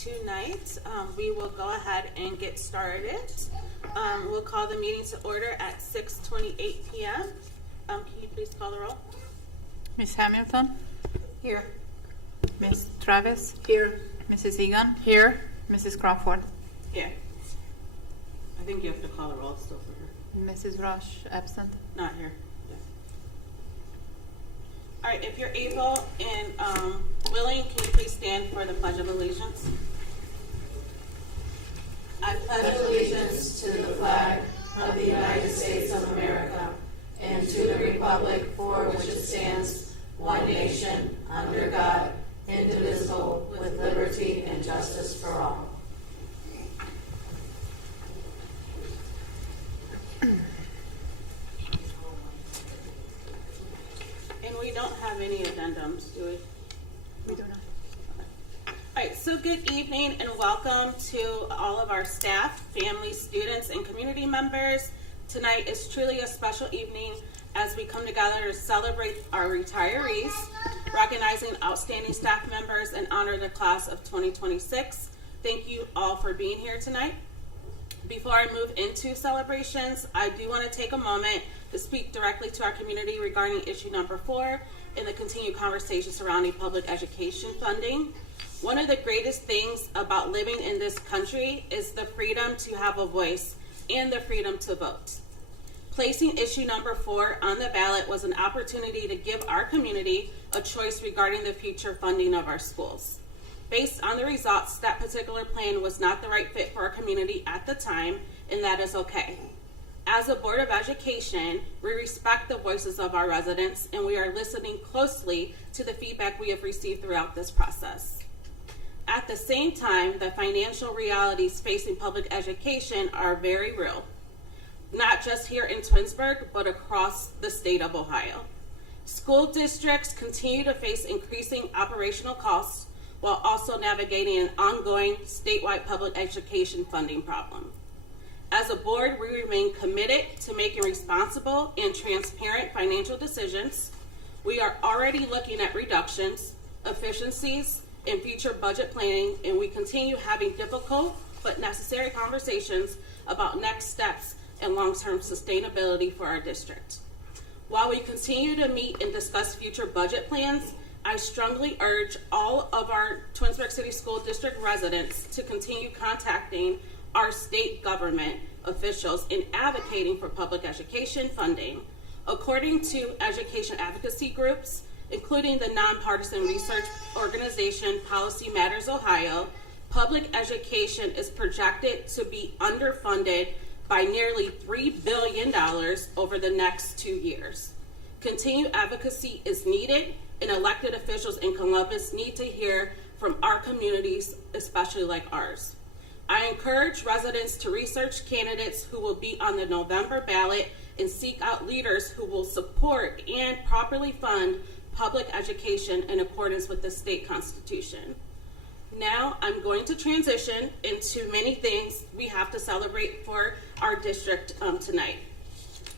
tonight. We will go ahead and get started. We'll call the meeting to order at 6:28 p.m. Can you please call the roll? Ms. Hamilton? Here. Ms. Travis? Here. Mrs. Egan? Here. Mrs. Crawford? Here. I think you have to call the roll still for her. Mrs. Rush, absent. Not here. Yeah. All right, if you're able and willing, can you please stand for the Pledge of Allegiance? I pledge allegiance to the flag of the United States of America and to the republic for which it stands, one nation, under God, indivisible, with liberty and justice for all. And we don't have any addendums, do we? We do not. All right, so good evening and welcome to all of our staff, family, students, and community members. Tonight is truly a special evening as we come together to celebrate our retirees, recognizing outstanding staff members, and honor the class of 2026. Thank you all for being here tonight. Before I move into celebrations, I do want to take a moment to speak directly to our community regarding issue number 4 and the continued conversation surrounding public education funding. One of the greatest things about living in this country is the freedom to have a voice and the freedom to vote. Placing issue number 4 on the ballot was an opportunity to give our community a choice regarding the future funding of our schools. Based on the results, that particular plan was not the right fit for our community at the time, and that is okay. As a Board of Education, we respect the voices of our residents, and we are listening closely to the feedback we have received throughout this process. At the same time, the financial realities facing public education are very real, not just here in Twinsburg, but across the state of Ohio. School districts continue to face increasing operational costs while also navigating an ongoing statewide public education funding problem. As a board, we remain committed to making responsible and transparent financial decisions. We are already looking at reductions, efficiencies, and future budget planning, and we continue having difficult but necessary conversations about next steps and long-term sustainability for our district. While we continue to meet and discuss future budget plans, I strongly urge all of our Twinsburg City School District residents to continue contacting our state government officials in advocating for public education funding. According to education advocacy groups, including the nonpartisan research organization Policy Matters Ohio, public education is projected to be underfunded by nearly $3 billion over the next 2 years. Continued advocacy is needed, and elected officials in Columbus need to hear from our communities, especially like ours. I encourage residents to research candidates who will be on the November ballot and seek out leaders who will support and properly fund public education in accordance with the state constitution. Now I'm going to transition into many things we have to celebrate for our district tonight.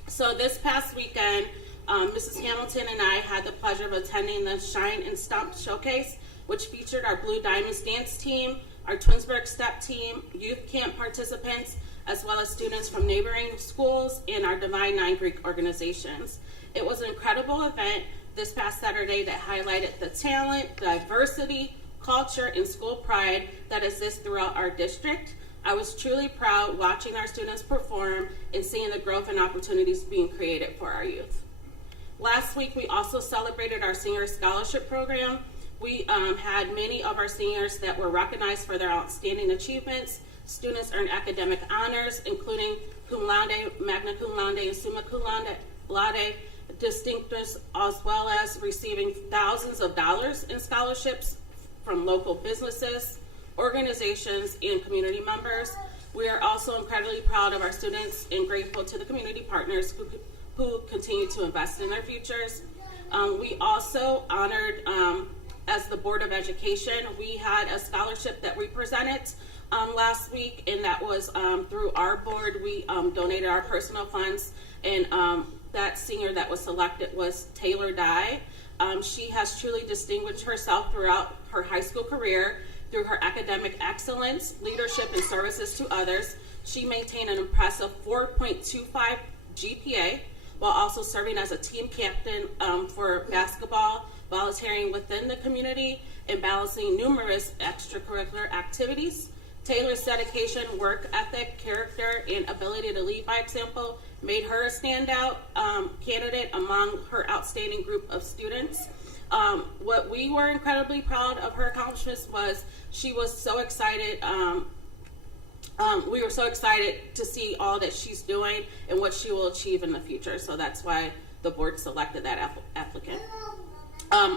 So this past weekend, Mrs. Hamilton and I had the pleasure of attending the Shine and Stomp Showcase, which featured our Blue Diamonds dance team, our Twinsburg Step team, youth camp participants, as well as students from neighboring schools and our Divine Nine Greek organizations. It was an incredible event this past Saturday that highlighted the talent, diversity, culture, and school pride that exists throughout our district. I was truly proud watching our students perform and seeing the growth and opportunities being created for our youth. Last week, we also celebrated our senior scholarship program. We had many of our seniors that were recognized for their outstanding achievements. Students earned academic honors, including cum laude, magna cum laude, and summa cum laude distinctors, as well as receiving thousands of dollars in scholarships from local businesses, organizations, and community members. We are also incredibly proud of our students and grateful to the community partners who continue to invest in their futures. We also honored, as the Board of Education, we had a scholarship that we presented last week, and that was through our board. We donated our personal funds, and that senior that was selected was Taylor Dye. She has truly distinguished herself throughout her high school career, Through her academic excellence, leadership, and services to others, she maintained an impressive 4.25 GPA while also serving as a team captain for basketball, volunteering within the community, and balancing numerous extracurricular activities. Taylor's dedication, work ethic, character, and ability to lead by example made her a standout candidate among her outstanding group of students. What we were incredibly proud of her accomplishments was she was so excited. We were so excited to see all that she's doing and what she will achieve in the future. So that's why the board selected that applicant.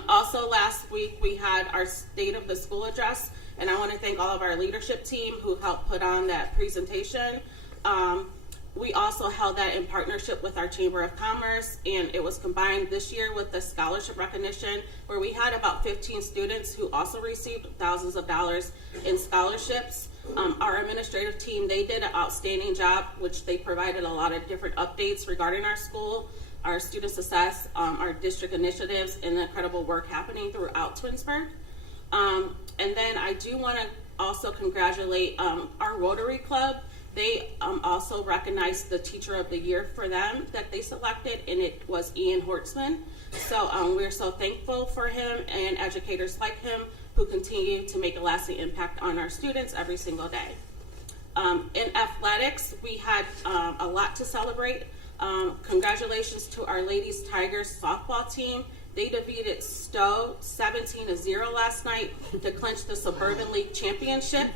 Also last week we had our State of the School address, and I want to thank all of our leadership team who helped put on that presentation. We also held that in partnership with our Chamber of Commerce, and it was combined this year with the scholarship recognition, where we had about 15 students who also received thousands of dollars in scholarships. Our administrative team, they did an outstanding job, which they provided a lot of different updates regarding our school, our student success, our district initiatives, and the incredible work happening throughout Twinsburg. And then I do want to also congratulate our Rotary Club. They also recognized the Teacher of the Year for them that they selected, and it was Ian Hortzman. So we're so thankful for him and educators like him who continue to make a lasting impact on our students every single day. In athletics, we had a lot to celebrate. Congratulations to our Ladies Tigers softball team. They defeated Stowe 17-0 last night to clinch the Suburban League Championship,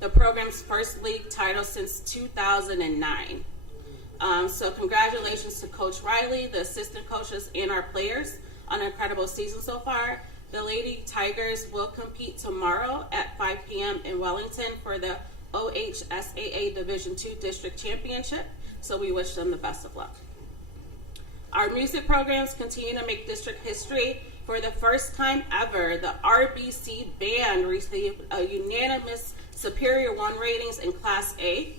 the program's first league title since 2009. So congratulations to Coach Riley, the assistant coaches, and our players on an incredible season so far. The Lady Tigers will compete tomorrow at 5 p.m. in Wellington for the OHSAA Division II District Championship, so we wish them the best of luck. Our music programs continue to make district history. For the first time ever, the RBC band received a unanimous Superior 1 ratings in Class A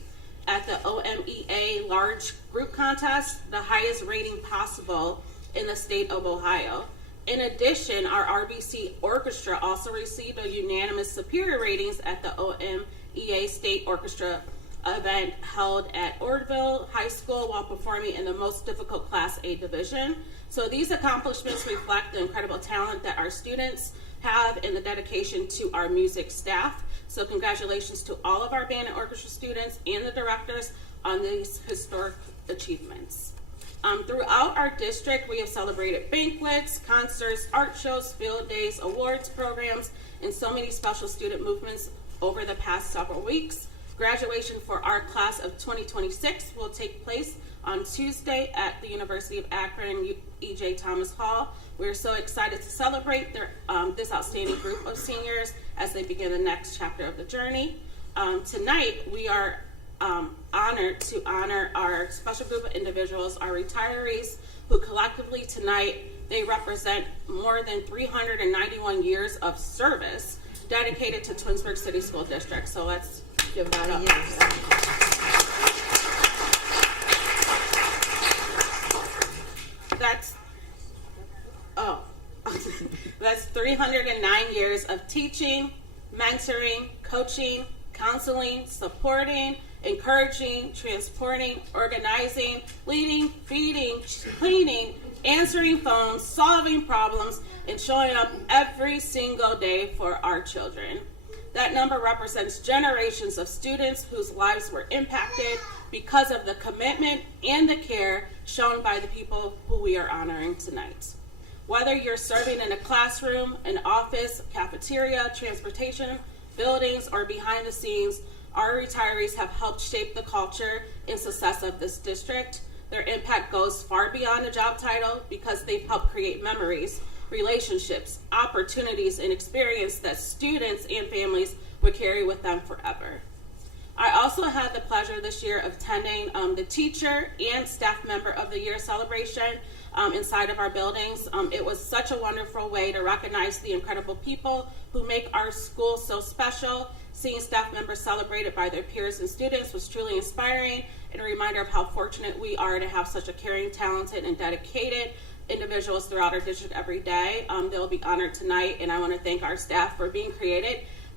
at the OMEA Large Group Contest, the highest rating possible in the state of Ohio. In addition, our RBC Orchestra also received a unanimous Superior ratings at the OMEA State Orchestra event held at Orville High School while performing in the most difficult Class A division. So these accomplishments reflect the incredible talent that our students have and the dedication to our music staff. So congratulations to all of our band and orchestra students and the directors on these historic achievements. Throughout our district, we have celebrated banquets, concerts, art shows, field days, awards programs, and so many special student movements over the past several weeks. Graduation for our class of 2026 will take place on Tuesday at the University of Akron E.J. Thomas Hall. We're so excited to celebrate this outstanding group of seniors as they begin the next chapter of the journey. Tonight, we are honored to honor our special group of individuals, our retirees, who collectively tonight, they represent more than 391 years of service dedicated to Twinsburg City School District. So let's give that up. Yes. That's 309 years of teaching, mentoring, coaching, counseling, supporting, encouraging, transporting, organizing, leading, feeding, cleaning, answering phones, solving problems, and showing up every single day for our children. That number represents generations of students whose lives were impacted because of the commitment and the care shown by the people who we are honoring tonight. Whether you're serving in a classroom, an office, cafeteria, transportation, buildings, or behind the scenes, our retirees have helped shape the culture and success of this district. Their impact goes far beyond the job title because they've helped create memories, relationships, opportunities, and experience that students and families would carry with them forever. I also had the pleasure this year of attending the Teacher and Staff Member of the Year celebration inside of our buildings. It was such a wonderful way to recognize the incredible people who make our school so special. Seeing staff members celebrated by their peers and students was truly inspiring and a reminder of how fortunate we are to have such a caring, talented, and dedicated individuals throughout our district every day. They'll be honored tonight, and I want to thank our staff for being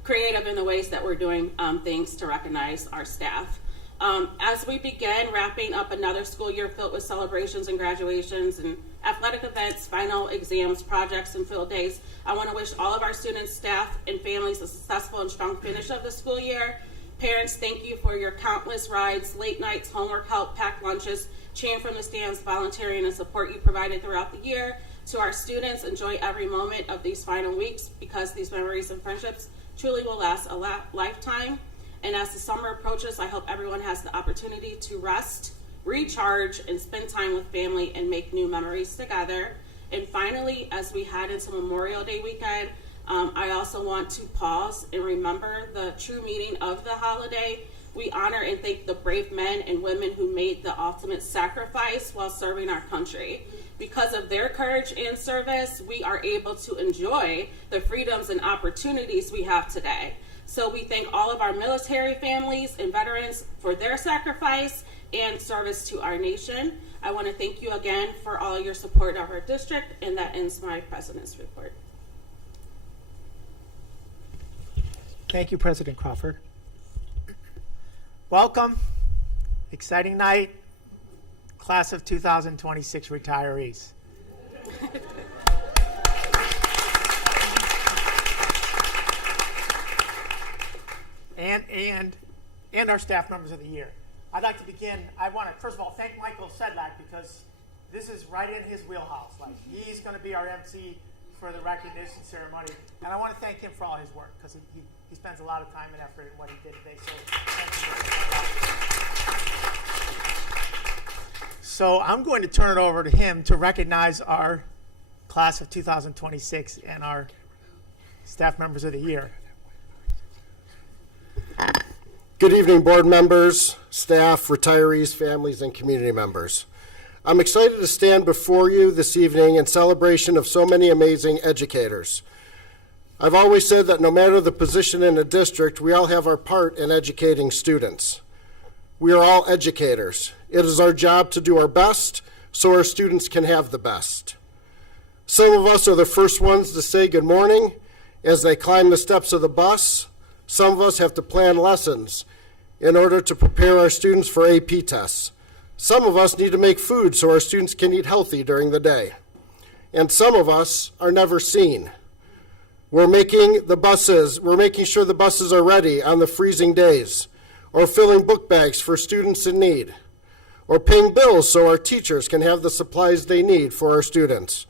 creative in the ways that we're doing things to recognize our staff. As we begin wrapping up another school year filled with celebrations and graduations and athletic events, final exams, projects, and field days, I want to wish all of our students, staff, and families a successful and strong finish of the school year. Parents, thank you for your countless rides, late nights, homework help, packed lunches, cheering from the stands, volunteering, and support you provided throughout the year. To our students, enjoy every moment of these final weeks because these memories and friendships truly will last a lifetime. And as the summer approaches, I hope everyone has the opportunity to rest, recharge, and spend time with family and make new memories together. And finally, as we head into Memorial Day weekend, I also want to pause and remember the true meaning of the holiday. We honor and thank the brave men and women who made the ultimate sacrifice while serving our country. Because of their courage and service, we are able to enjoy the freedoms and opportunities we have today. So we thank all of our military families and veterans for their sacrifice and service to our nation. I want to thank you again for all your support of our district, and that ends my president's report. Thank you, President Crawford. Welcome. Exciting night. Class of 2026 retirees. and our staff members of the year. I'd like to begin. I want to, first of all, thank Michael Sedlak because this is right in his wheelhouse. Like, he's going to be our MC for the recognition ceremony. And I want to thank him for all his work because he spends a lot of time and effort in what he did today. So thank you. So I'm going to turn it over to him to recognize our class of 2026 and our staff members of the year. Good evening, board members, staff, retirees, families, and community members. I'm excited to stand before you this evening in celebration of so many amazing educators. I've always said that no matter the position in a district, we all have our part in educating students. We are all educators. It is our job to do our best so our students can have the best. Some of us are the first ones to say good morning as they climb the steps of the bus. Some of us have to plan lessons in order to prepare our students for AP tests. Some of us need to make food so our students can eat healthy during the day. And some of us are never seen. We're making sure the buses are ready on the freezing days, or filling book bags for students in need, or paying bills so our teachers can have the supplies they need for our students.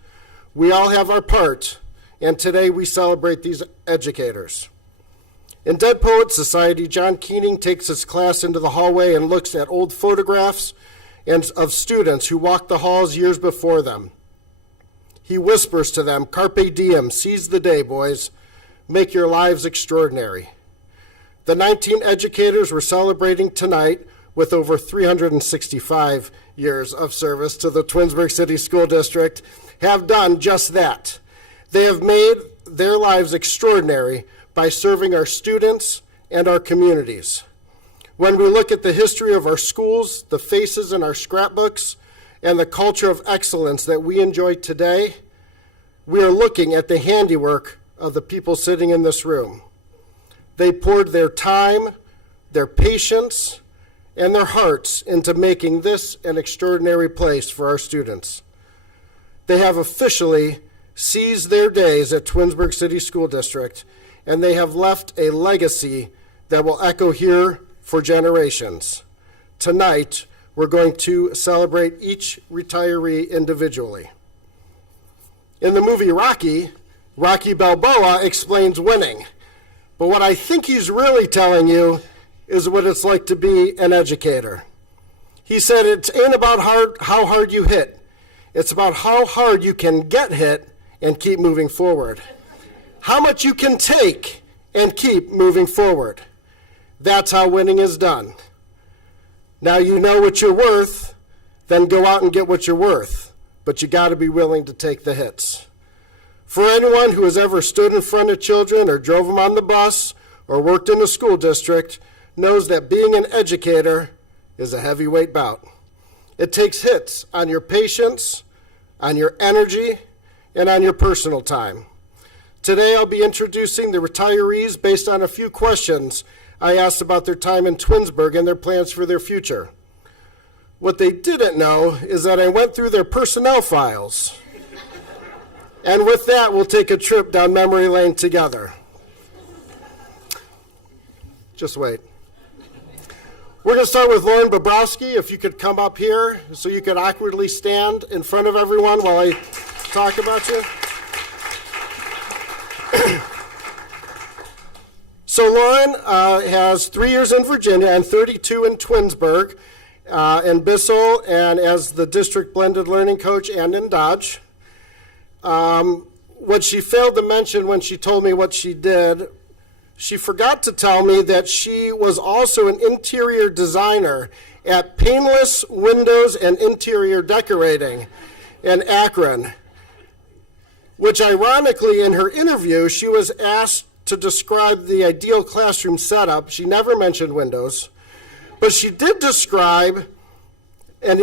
We all have our part, and today we celebrate these educators. In Dead Poets Society, John Keening takes his class into the hallway and looks at old photographs of students who walked the halls years before them. He whispers to them, "Carpe diem, seize the day, boys. Make your lives extraordinary." The 19 educators we're celebrating tonight, with over 365 years of service to the Twinsburg City School District, have done just that. They have made their lives extraordinary by serving our students and our communities. When we look at the history of our schools, the faces in our scrapbooks, and the culture of excellence that we enjoy today, we are looking at the handiwork of the people sitting in this room. They poured their time, their patience, and their hearts into making this an extraordinary place for our students. They have officially seized their days at Twinsburg City School District, and they have left a legacy that will echo here for generations. Tonight, we're going to celebrate each retiree individually. In the movie Rocky, Rocky Balboa explains winning. But what I think he's really telling you is what it's like to be an educator. He said it ain't about how hard you hit. It's about how hard you can get hit and keep moving forward. How much you can take and keep moving forward. That's how winning is done. Now you know what you're worth, then go out and get what you're worth. But you got to be willing to take the hits. For anyone who has ever stood in front of children or drove them on the bus or worked in a school district knows that being an educator is a heavyweight bout. It takes hits on your patience, on your energy, and on your personal time. Today I'll be introducing the retirees based on a few questions I asked about their time in Twinsburg and their plans for their future. What they didn't know is that I went through their personnel files. And with that, we'll take a trip down memory lane together. Just wait. We're going to start with Lauren Bobrowski. If you could come up here so you could awkwardly stand in front of everyone while I talk about you. So Lauren has 3 years in Virginia and 32 in Twinsburg, in Bissell, and as the district blended learning coach and in Dodge. What she failed to mention when she told me what she did, she forgot to tell me that she was also an interior designer at Painless Windows and Interior Decorating in Akron, which ironically in her interview, she was asked to describe the ideal classroom setup. She never mentioned windows, but she did describe an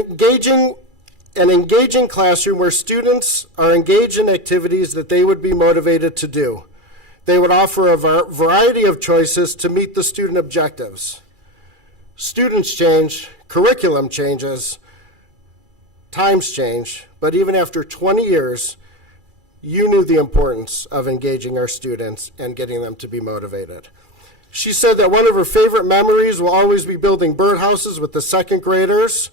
engaging classroom where students are engaged in activities that they would be motivated to do. They would offer a variety of choices to meet the student objectives. Students change, curriculum changes, times change, but even after 20 years, you knew the importance of engaging our students and getting them to be motivated. She said that one of her favorite memories will always be building birdhouses with the second graders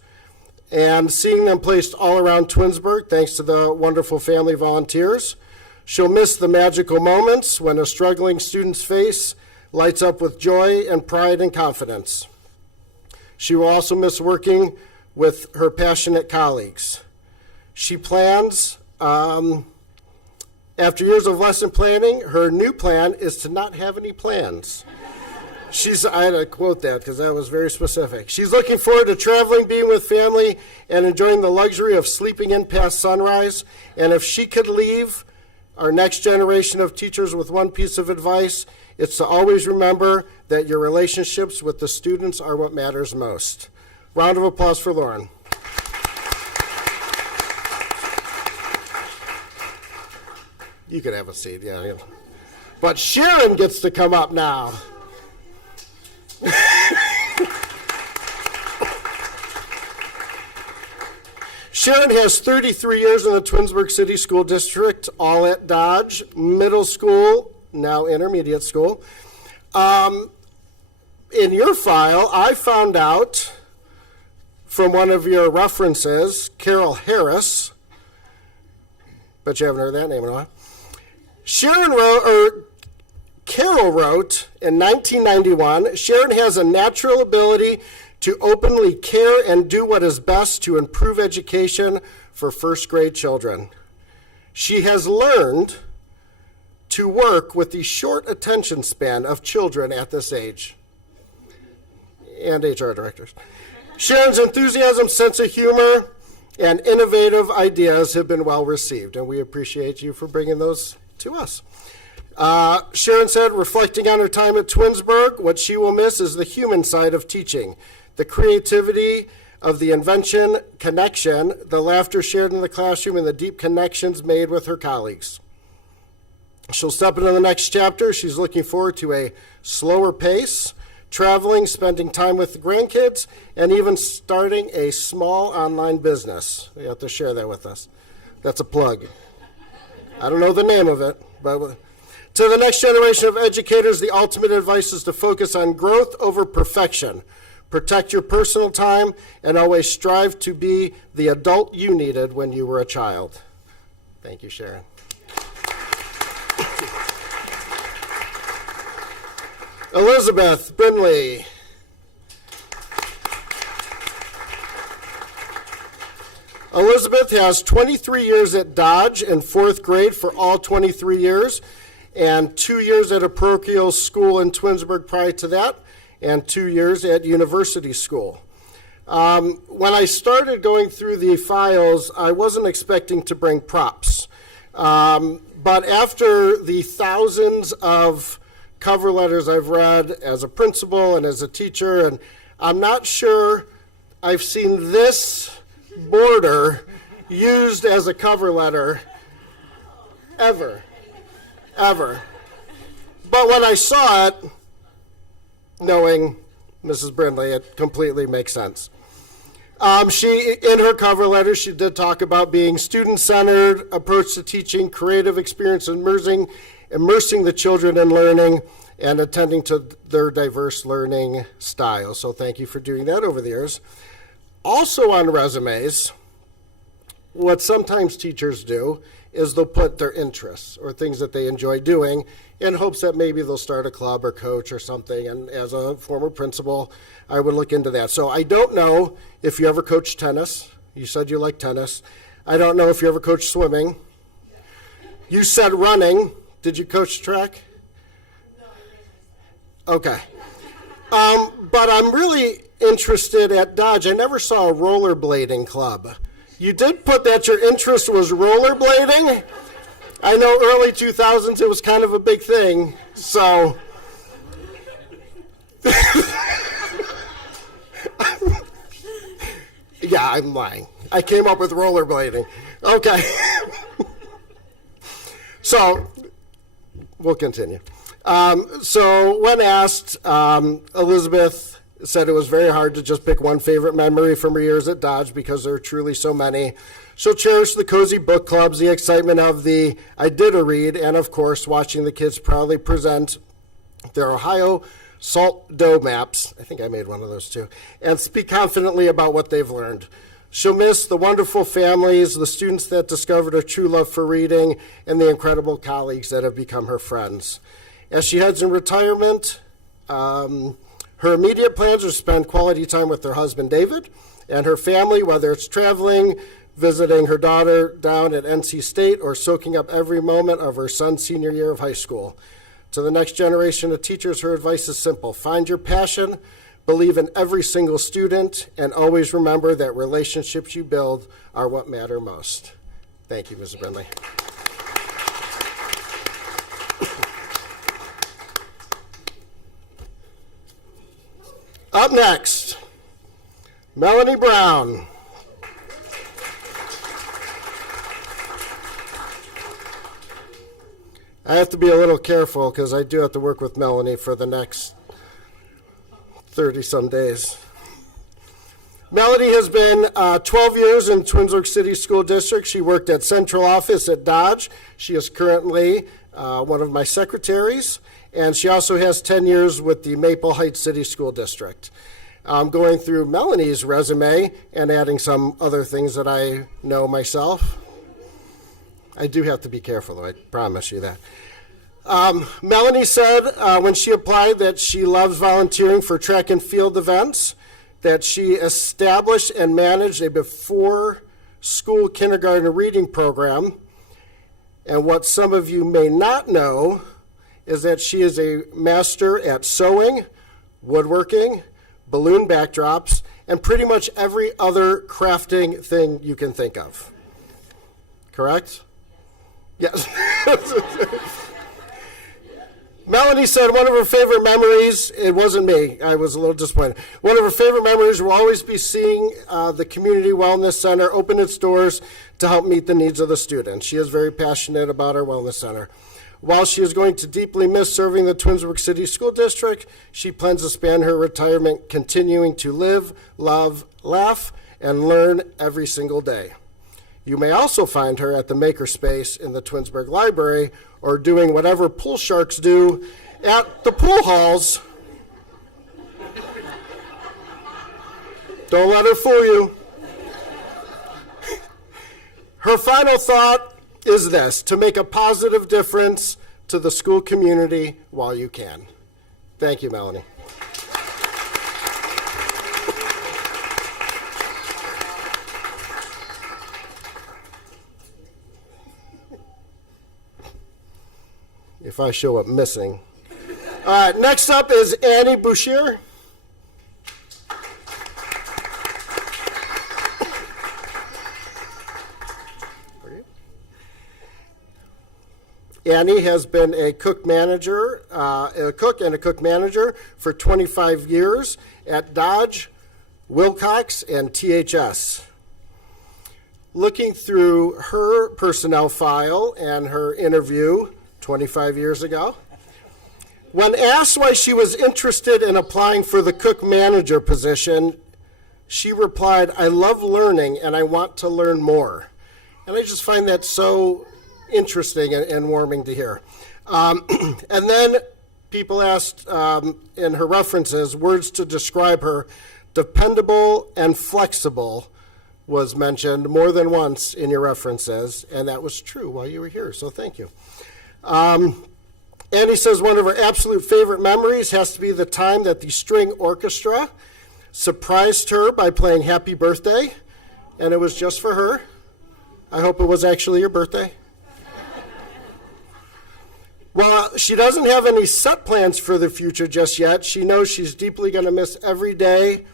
and seeing them placed all around Twinsburg, thanks to the wonderful family volunteers. She'll miss the magical moments when a struggling student's face lights up with joy and pride and confidence. She will also miss working with her passionate colleagues. She plans, after years of lesson planning, her new plan is to not have any plans. I had to quote that because that was very specific. She's looking forward to traveling, being with family, and enjoying the luxury of sleeping in past sunrise. And if she could leave our next generation of teachers with one piece of advice, it's to always remember that your relationships with the students are what matters most. Round of applause for Lauren. You can have a seat, yeah. But Sharon gets to come up now. Sharon has 33 years in the Twinsburg City School District, all at Dodge, middle school, now intermediate school. In your file, I found out from one of your references, Carol Harris, but you haven't heard that name in a while. Carol wrote in 1991, Sharon has a natural ability to openly care and do what is best to improve education for first grade children. She has learned to work with the short attention span of children at this age, and HR directors. Sharon's enthusiasm, sense of humor, and innovative ideas have been well received, and we appreciate you for bringing those to us. Sharon said, reflecting on her time at Twinsburg, what she will miss is the human side of teaching, the creativity of the invention, connection, the laughter shared in the classroom, and the deep connections made with her colleagues. She'll step into the next chapter. She's looking forward to a slower pace, traveling, spending time with the grandkids, and even starting a small online business. You have to share that with us. That's a plug. I don't know the name of it, but to the next generation of educators, the ultimate advice is to focus on growth over perfection. Protect your personal time and always strive to be the adult you needed when you were a child. Thank you, Sharon. Elizabeth Brindley. Elizabeth has 23 years at Dodge in fourth grade for all 23 years, and 2 years at a parochial school in Twinsburg prior to that, and 2 years at university school. When I started going through the files, I wasn't expecting to bring props. But after the thousands of cover letters I've read as a principal and as a teacher, and I'm not sure I've seen this border used as a cover letter ever. ever. But when I saw it, knowing Mrs. Brindley, it completely makes sense. She, in her cover letter, she did talk about being student-centered, approach to teaching, creative experience, immersing the children in learning, and attending to their diverse learning style. So thank you for doing that over the years. Also on resumes, what sometimes teachers do is they'll put their interests or things that they enjoy doing in hopes that maybe they'll start a club or coach or something. And as a former principal, I would look into that. So I don't know if you ever coached tennis. You said you like tennis. I don't know if you ever coached swimming. You said running. Did you coach track? Okay. But I'm really interested at Dodge. I never saw a rollerblading club. You did put that your interest was rollerblading. I know early 2000s it was kind of a big thing, so. Yeah, I'm lying. I came up with rollerblading. Okay. So, we'll continue. So when asked, Elizabeth said it was very hard to just pick one favorite memory from her years at Dodge because there are truly so many. She'll cherish the cozy book clubs, the excitement of the I did a read, and of course watching the kids proudly present their Ohio salt dough maps. I think I made one of those too. And speak confidently about what they've learned. She'll miss the wonderful families, the students that discovered a true love for reading, and the incredible colleagues that have become her friends. As she heads in retirement, her immediate plans are to spend quality time with her husband, David, and her family, whether it's traveling, visiting her daughter down at NC State, or soaking up every moment of her son's senior year of high school. To the next generation of teachers, her advice is simple. Find your passion, believe in every single student, and always remember that relationships you build are what matter most. Thank you, Mrs. Brindley. Up next, Melanie Brown. I have to be a little careful because I do have to work with Melanie for the next 30-some days. Melanie has been 12 years in Twinsburg City School District. She worked at Central Office at Dodge. She is currently one of my secretaries, and she also has 10 years with the Maple Heights City School District. I'm going through Melanie's resume and adding some other things that I know myself. I do have to be careful, though, I promise you that. Melanie said when she applied that she loves volunteering for track and field events, that she established and managed a before-school kindergarten reading program. And what some of you may not know is that she is a master at sewing, woodworking, balloon backdrops, and pretty much every other crafting thing you can think of. Correct? Yes. Melanie said one of her favorite memories, it wasn't me, I was a little disappointed. One of her favorite memories will always be seeing the Community Wellness Center open its doors to help meet the needs of the students. She is very passionate about our Wellness Center. While she is going to deeply miss serving the Twinsburg City School District, she plans to spend her retirement continuing to live, love, laugh, and learn every single day. You may also find her at the Makerspace in the Twinsburg Library or doing whatever pool sharks do at the pool halls. Don't let her fool you. Her final thought is this: to make a positive difference to the school community while you can. Thank you, Melanie. If I show up missing. All right, next up is Annie Bouchier. Annie has been a cook manager, a cook manager for 25 years at Dodge, Wilcox, and THS. Looking through her personnel file and her interview 25 years ago. When asked why she was interested in applying for the cook manager position, she replied, "I love learning and I want to learn more." And I just find that so interesting and warming to hear. And then people asked in her references, words to describe her. Dependable and flexible was mentioned more than once in your references, and that was true while you were here, so thank you. Annie says one of her absolute favorite memories has to be the time that the string orchestra surprised her by playing Happy Birthday, and it was just for her. I hope it was actually your birthday. Well, she doesn't have any set plans for the future just yet. She knows she's deeply going to miss the everyday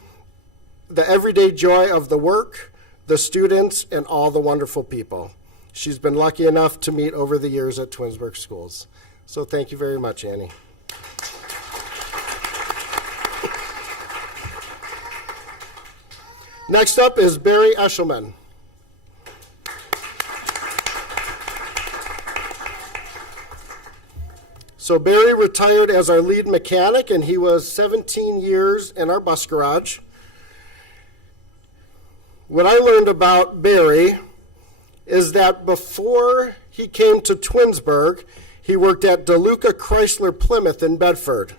joy of the work, the students, and all the wonderful people she's been lucky enough to meet over the years at Twinsburg schools. So thank you very much, Annie. Next up is Barry Eshelman. So Barry retired as our lead mechanic, and he was 17 years in our bus garage. What I learned about Barry is that before he came to Twinsburg, he worked at DeLuca Chrysler Plymouth in Bedford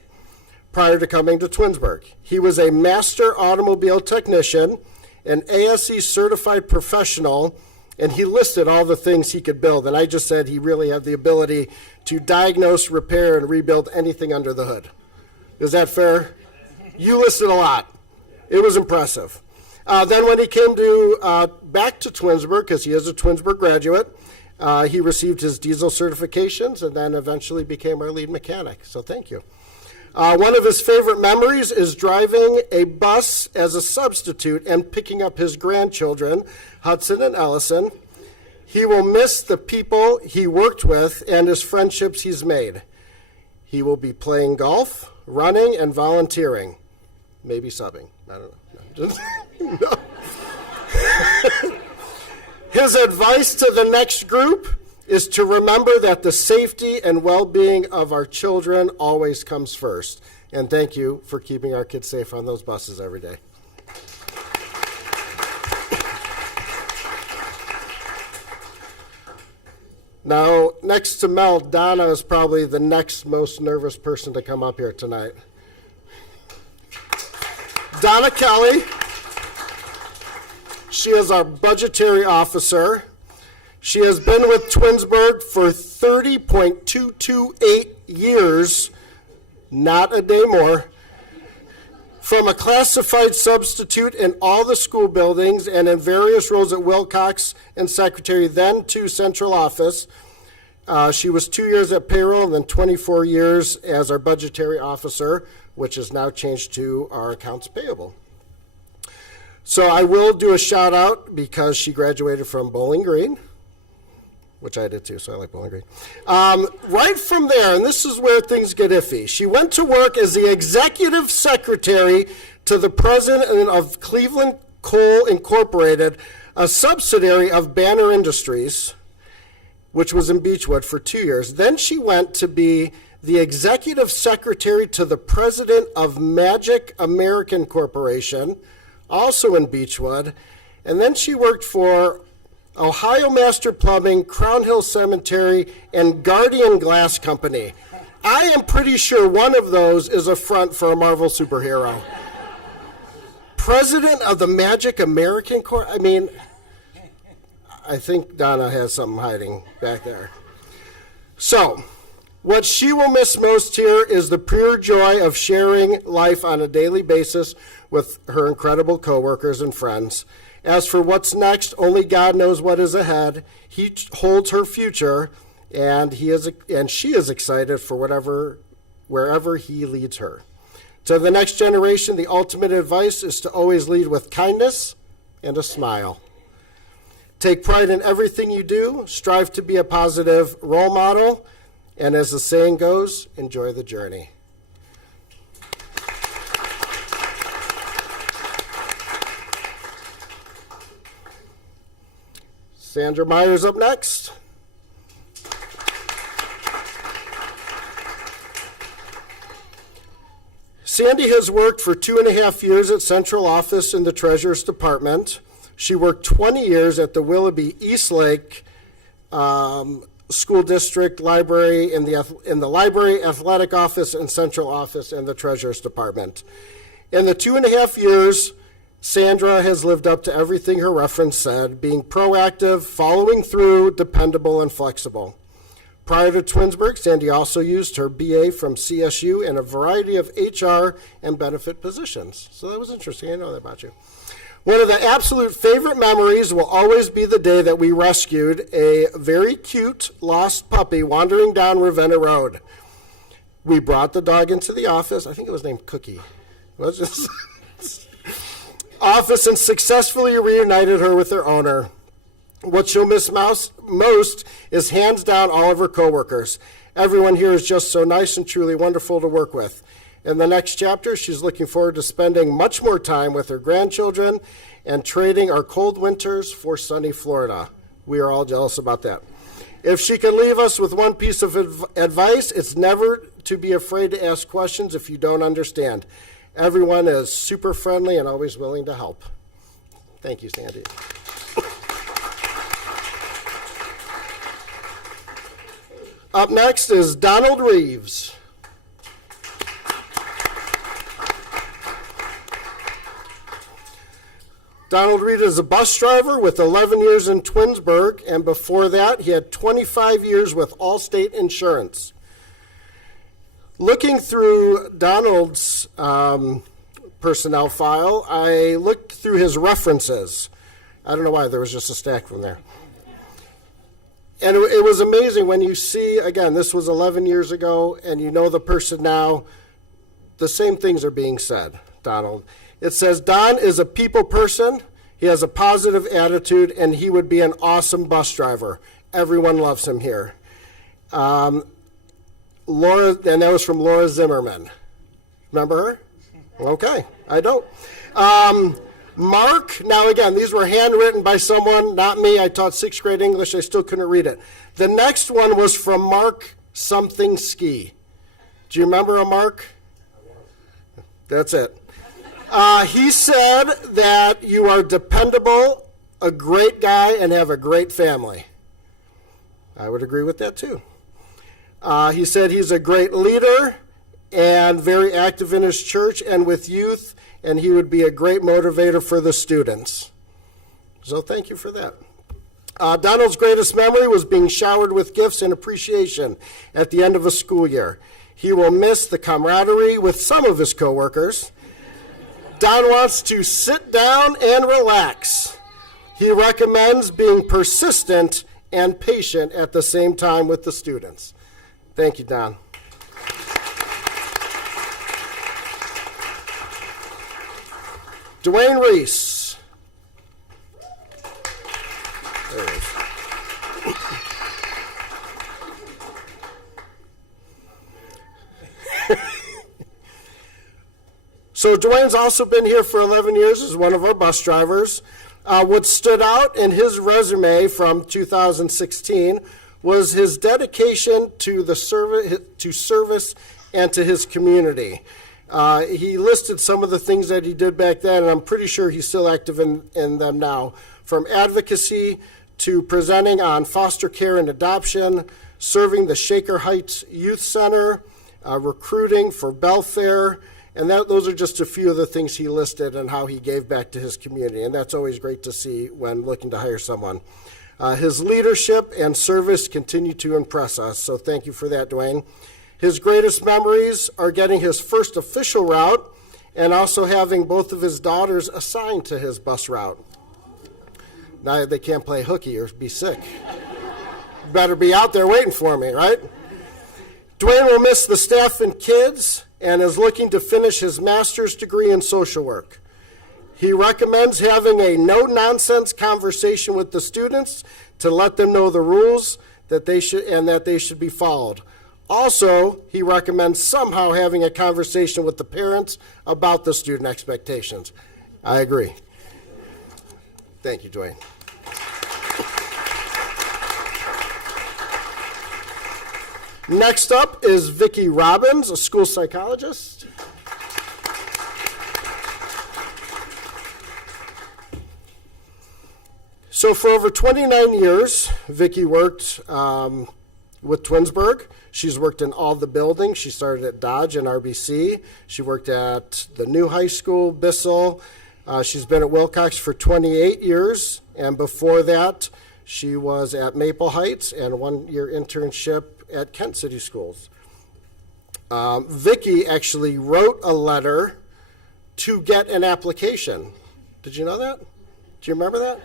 prior to coming to Twinsburg. He was a master automobile technician, an ASE certified professional, and he listed all the things he could build. And I just said he really had the ability to diagnose, repair, and rebuild anything under the hood. Is that fair? You listed a lot. It was impressive. Then when he came back to Twinsburg, because he is a Twinsburg graduate, he received his diesel certifications and then eventually became our lead mechanic. So thank you. One of his favorite memories is driving a bus as a substitute and picking up his grandchildren, Hudson and Ellison. He will miss the people he worked with and his friendships he's made. He will be playing golf, running, and volunteering. Maybe subbing. I don't know. No. His advice to the next group is to remember that the safety and well-being of our children always comes first. And thank you for keeping our kids safe on those buses every day. Now, next to Mel, Donna is probably the next most nervous person to come up here tonight. Donna Kelly. She is our budgetary officer. She has been with Twinsburg for 30.228 years, not a day more. From a classified substitute in all the school buildings and in various roles at Wilcox and secretary, then to central office. She was 2 years at payroll and then 24 years as our budgetary officer, which is now changed to our accounts payable. So I will do a shout out because she graduated from Bowling Green, which I did too, so I like Bowling Green. Right from there, and this is where things get iffy, she went to work as the executive secretary to the president of Cleveland Coal Incorporated, a subsidiary of Banner Industries, which was in Beechwood for 2 years. Then she went to be the executive secretary to the president of Magic American Corporation, also in Beechwood. And then she worked for Ohio Master Plumbing, Crown Hill Cemetery, and Guardian Glass Company. I am pretty sure one of those is a front for a Marvel superhero. President of the Magic American Corp. I mean, I think Donna has something hiding back there. So, what she will miss most here is the pure joy of sharing life on a daily basis with her incredible coworkers and friends. As for what's next, only God knows what is ahead. He holds her future, and she is excited for wherever he leads her. To the next generation, the ultimate advice is to always lead with kindness and a smile. Take pride in everything you do, strive to be a positive role model, and as the saying goes, enjoy the journey. Sandra Myers up next. Sandy has worked for 2.5 years at central office in the Treasurer's Department. She worked 20 years at the Willoughby Eastlake School District Library in the Library Athletic Office and Central Office and the Treasurer's Department. In the 2.5 years, Sandra has lived up to everything her reference said, being proactive, following through, dependable, and flexible. Prior to Twinsburg, Sandy also used her BA from CSU in a variety of HR and benefit positions. So that was interesting. I know that about you. One of the absolute favorite memories will always be the day that we rescued a very cute lost puppy wandering down Ravenna Road. We brought the dog into the office. I think it was named Cookie. It was just office and successfully reunited her with her owner. What she'll miss most is hands down all of her coworkers. Everyone here is just so nice and truly wonderful to work with. In the next chapter, she's looking forward to spending much more time with her grandchildren and trading our cold winters for sunny Florida. We are all jealous about that. If she could leave us with one piece of advice, it's never to be afraid to ask questions if you don't understand. Everyone is super friendly and always willing to help. Thank you, Sandy. Up next is Donald Reeves. Donald Reed is a bus driver with 11 years in Twinsburg, and before that, he had 25 years with Allstate Insurance. Looking through Donald's personnel file, I looked through his references. I don't know why, there was just a stack from there. And it was amazing when you see, again, this was 11 years ago, and you know the person now, the same things are being said, Donald. It says, Don is a people person, he has a positive attitude, and he would be an awesome bus driver. Everyone loves him here. Laura, and that was from Laura Zimmerman. Remember her? Okay, I don't. Mark, now again, these were handwritten by someone, not me. I taught 6th grade English. I still couldn't read it. The next one was from Mark something Ski. Do you remember a Mark? That's it. He said that you are dependable, a great guy, and have a great family. I would agree with that too. He said he's a great leader and very active in his church and with youth, and he would be a great motivator for the students. So thank you for that. Donald's greatest memory was being showered with gifts and appreciation at the end of a school year. He will miss the camaraderie with some of his coworkers. Don wants to sit down and relax. He recommends being persistent and patient at the same time with the students. Thank you, Don. Dwayne Reese. There he is. So Dwayne's also been here for 11 years as one of our bus drivers. What stood out in his resume from 2016 was his dedication to the service and to his community. He listed some of the things that he did back then, and I'm pretty sure he's still active in them now. From advocacy to presenting on foster care and adoption, serving the Shaker Heights Youth Center, recruiting for Belfair, and those are just a few of the things he listed and how he gave back to his community, and that's always great to see when looking to hire someone. His leadership and service continue to impress us, so thank you for that, Dwayne. His greatest memories are getting his first official route and also having both of his daughters assigned to his bus route. Now they can't play hooky or be sick. Better be out there waiting for me, right? Dwayne will miss the staff and kids and is looking to finish his master's degree in social work. He recommends having a no-nonsense conversation with the students to let them know the rules that they should be followed. Also, he recommends somehow having a conversation with the parents about the student expectations. I agree. Thank you, Dwayne. Next up is Vicki Robbins, a school psychologist. So for over 29 years, Vicki worked with Twinsburg. She's worked in all the buildings. She started at Dodge and RBC. She worked at the new high school, Bissell. She's been at Wilcox for 28 years, and before that, she was at Maple Heights and a one-year internship at Kent City Schools. Vicki actually wrote a letter to get an application. Did you know that? Do you remember that?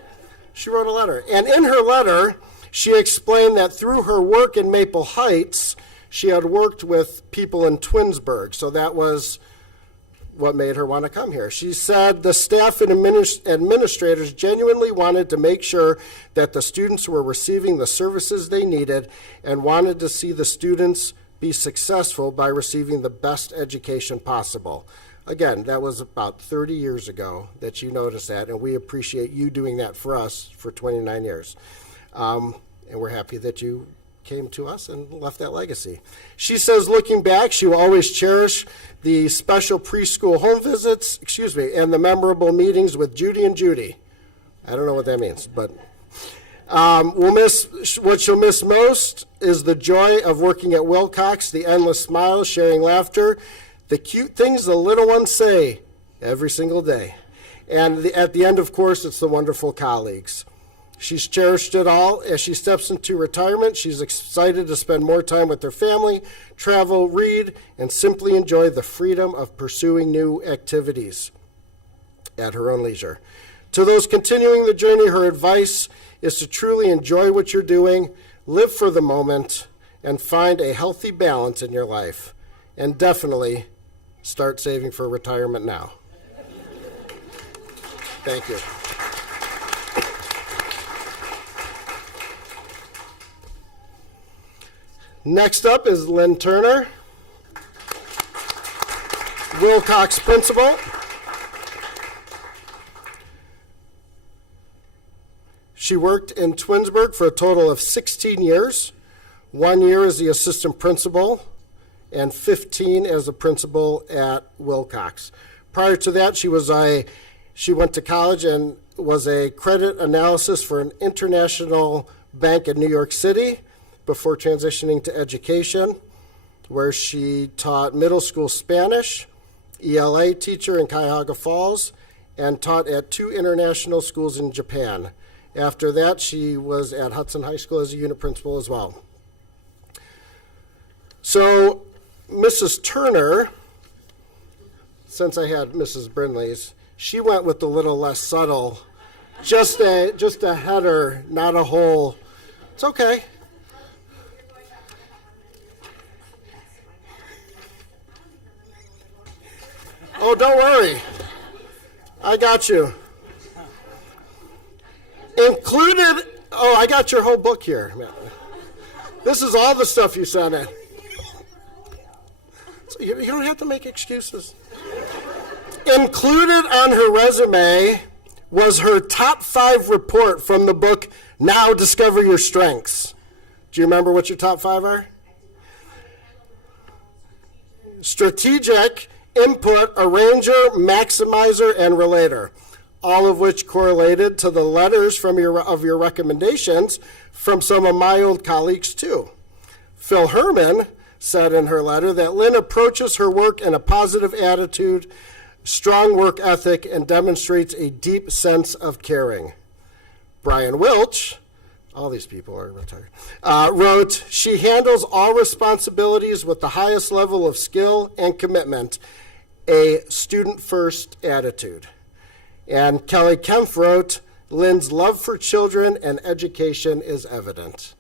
She wrote a letter. And in her letter, she explained that through her work in Maple Heights, she had worked with people in Twinsburg. So that was what made her want to come here. She said the staff and administrators genuinely wanted to make sure that the students were receiving the services they needed and wanted to see the students be successful by receiving the best education possible. Again, that was about 30 years ago that you noticed that, and we appreciate you doing that for us for 29 years. And we're happy that you came to us and left that legacy. She says, looking back, she will always cherish the special preschool home visits, and the memorable meetings with Judy and Judy. I don't know what that means, but what she'll miss most is the joy of working at Wilcox, the endless smiles, sharing laughter, the cute things the little ones say every single day. And at the end, of course, it's the wonderful colleagues. She's cherished it all. As she steps into retirement, she's excited to spend more time with her family, travel, read, and simply enjoy the freedom of pursuing new activities at her own leisure. To those continuing the journey, her advice is to truly enjoy what you're doing, live for the moment, and find a healthy balance in your life. And definitely start saving for retirement now. Thank you. Next up is Lynn Turner, Wilcox principal. She worked in Twinsburg for a total of 16 years, 1 year as the assistant principal, and 15 as a principal at Wilcox. Prior to that, she went to college and was a credit analysis for an international bank in New York City before transitioning to education, where she taught middle school Spanish, ELA teacher in Cuyahoga Falls, and taught at 2 international schools in Japan. After that, she was at Hudson High School as a unit principal as well. So, Mrs. Turner, since I had Mrs. Brindley's, she went with the little less subtle, just a header, not a whole. It's okay. Oh, don't worry. I got you. Included, I got your whole book here. This is all the stuff you sent in. So you don't have to make excuses. Included on her resume was her top 5 report from the book, Now Discover Your Strengths. Do you remember what your top 5 are? Strategic, input, arranger, maximizer, and relator, all of which correlated to the letters from your recommendations from some of my old colleagues too. Phil Herman said in her letter that Lynn approaches her work in a positive attitude, strong work ethic, and demonstrates a deep sense of caring. Brian Wilch, all these people are retired, wrote, she handles all responsibilities with the highest level of skill and commitment, a student-first attitude. And Kelly Kempf wrote, Lynn's love for children and education is evident.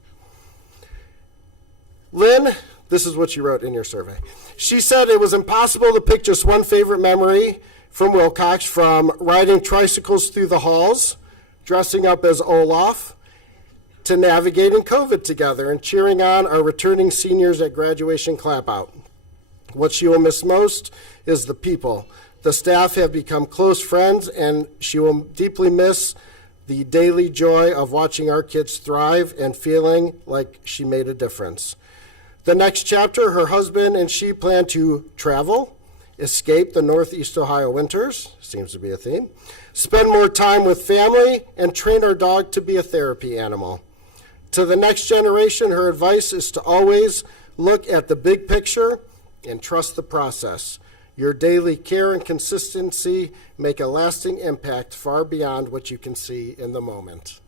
Lynn, this is what she wrote in your survey. She said it was impossible to pick just one favorite memory from Wilcox, from riding tricycles through the halls, dressing up as Olaf, to navigating COVID together and cheering on our returning seniors at graduation clap-out. What she will miss most is the people. The staff have become close friends, and she will deeply miss the daily joy of watching our kids thrive and feeling like she made a difference. The next chapter, her husband and she plan to travel, escape the Northeast Ohio winters, seems to be a theme, spend more time with family, and train our dog to be a therapy animal. To the next generation, her advice is to always look at the big picture and trust the process. Your daily care and consistency make a lasting impact far beyond what you can see in the moment.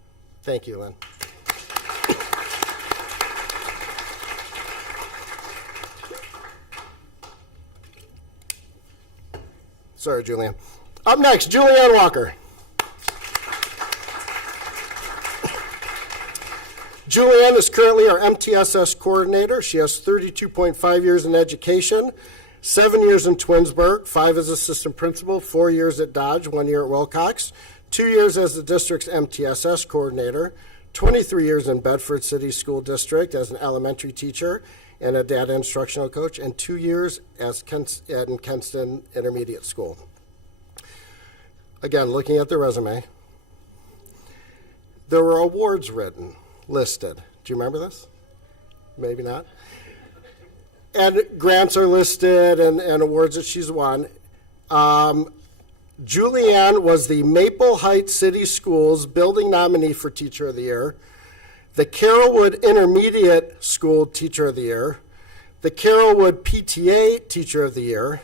Thank you, Lynn. Sorry, Julianne. Up next, Julianne Walker. Julianne is currently our MTSS coordinator. She has 32.5 years in education, 7 years in Twinsburg, 5 as assistant principal, 4 years at Dodge, 1 year at Wilcox, 2 years as the district's MTSS coordinator, 23 years in Bedford City School District as an elementary teacher and a data instructional coach, and 2 years as in Kenston Intermediate School. Again, looking at the resume, there were awards listed. Do you remember this? Maybe not. And grants are listed and awards that she's won. Julianne was the Maple Heights City Schools Building Nominee for Teacher of the Year, the Carrollwood Intermediate School Teacher of the Year, the Carrollwood PTA Teacher of the Year,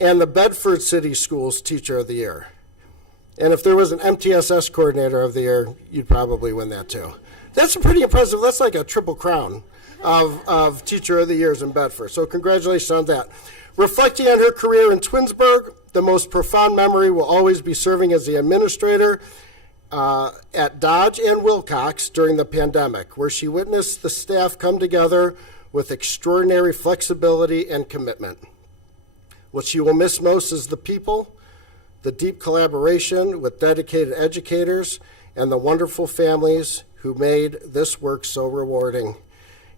and the Bedford City Schools Teacher of the Year. And if there was an MTSS Coordinator of the Year, you'd probably win that too. That's pretty impressive. That's like a triple crown of Teacher of the Years in Bedford. So congratulations on that. Reflecting on her career in Twinsburg, the most profound memory will always be serving as the administrator at Dodge and Wilcox during the pandemic, where she witnessed the staff come together with extraordinary flexibility and commitment. What she will miss most is the people, the deep collaboration with dedicated educators, and the wonderful families who made this work so rewarding.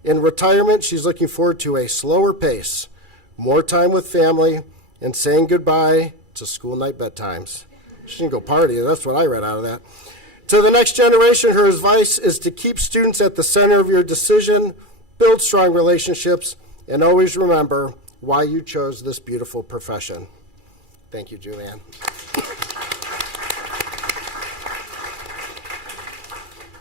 In retirement, she's looking forward to a slower pace, more time with family, and saying goodbye to school night bedtimes. She can go party. That's what I read out of that. To the next generation, her advice is to keep students at the center of your decision, build strong relationships, and always remember why you chose this beautiful profession. Thank you, Julianne.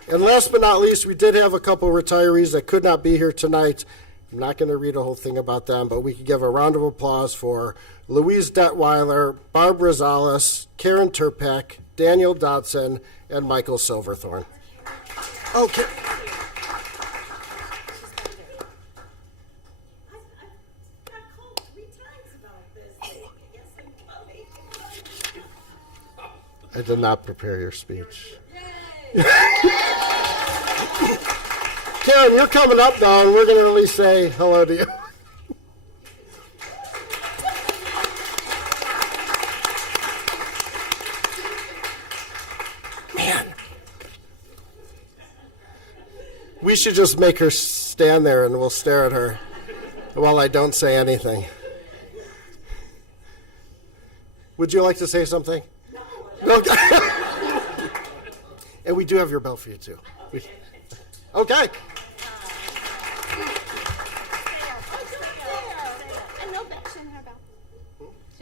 And last but not least, we did have a couple retirees that could not be here tonight. I'm not going to read a whole thing about them, but we could give a round of applause for Louise Detweiler, Barb Rosales, Karen Turpek, Daniel Dodson, and Michael Silverthorne. Okay. I did not prepare your speech. Karen, you're coming up now, and we're going to at least say hello to you. Man. We should just make her stand there, and we'll stare at her while I don't say anything. Would you like to say something? No. And we do have your bell for you, too. Okay.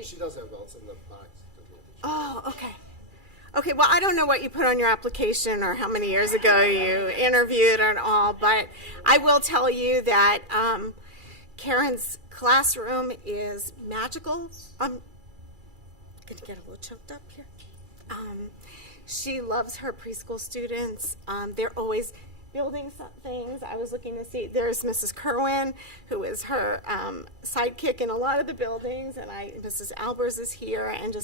She does have belts in the box. Oh, okay. Okay, well, I don't know what you put on your application or how many years ago you interviewed and all, but I will tell you that Karen's classroom is magical. I'm going to get a little choked up here. She loves her preschool students. They're always building some things. I was looking to see, there's Mrs. Kerwin, who is her sidekick in a lot of the buildings, and Mrs. Albers is here, and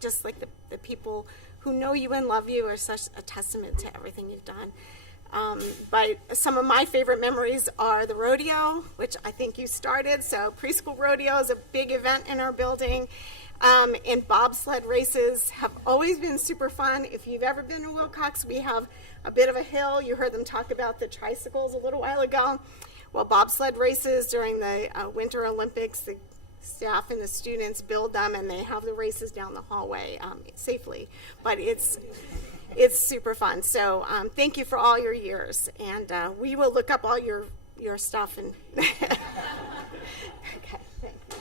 just like the people who know you and love you are such a testament to everything you've done. But some of my favorite memories are the rodeo, which I think you started. So preschool rodeo is a big event in our building. And bobsled races have always been super fun. If you've ever been to Wilcox, we have a bit of a hill. You heard them talk about the tricycles a little while ago. Well, bobsled races during the Winter Olympics, the staff and the students build them, and they have the races down the hallway safely. But it's super fun. So thank you for all your years, and we will look up all your stuff. And okay, thank you.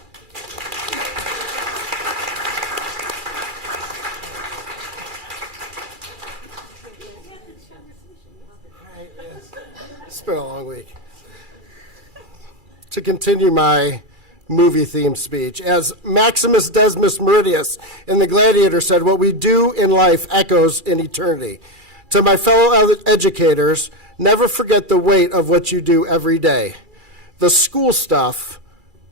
been a long week. To continue my movie-themed speech, as Maximus Decimus Meridius in The Gladiator said, what we do in life echoes in eternity. To my fellow educators, never forget the weight of what you do every day. The school stuff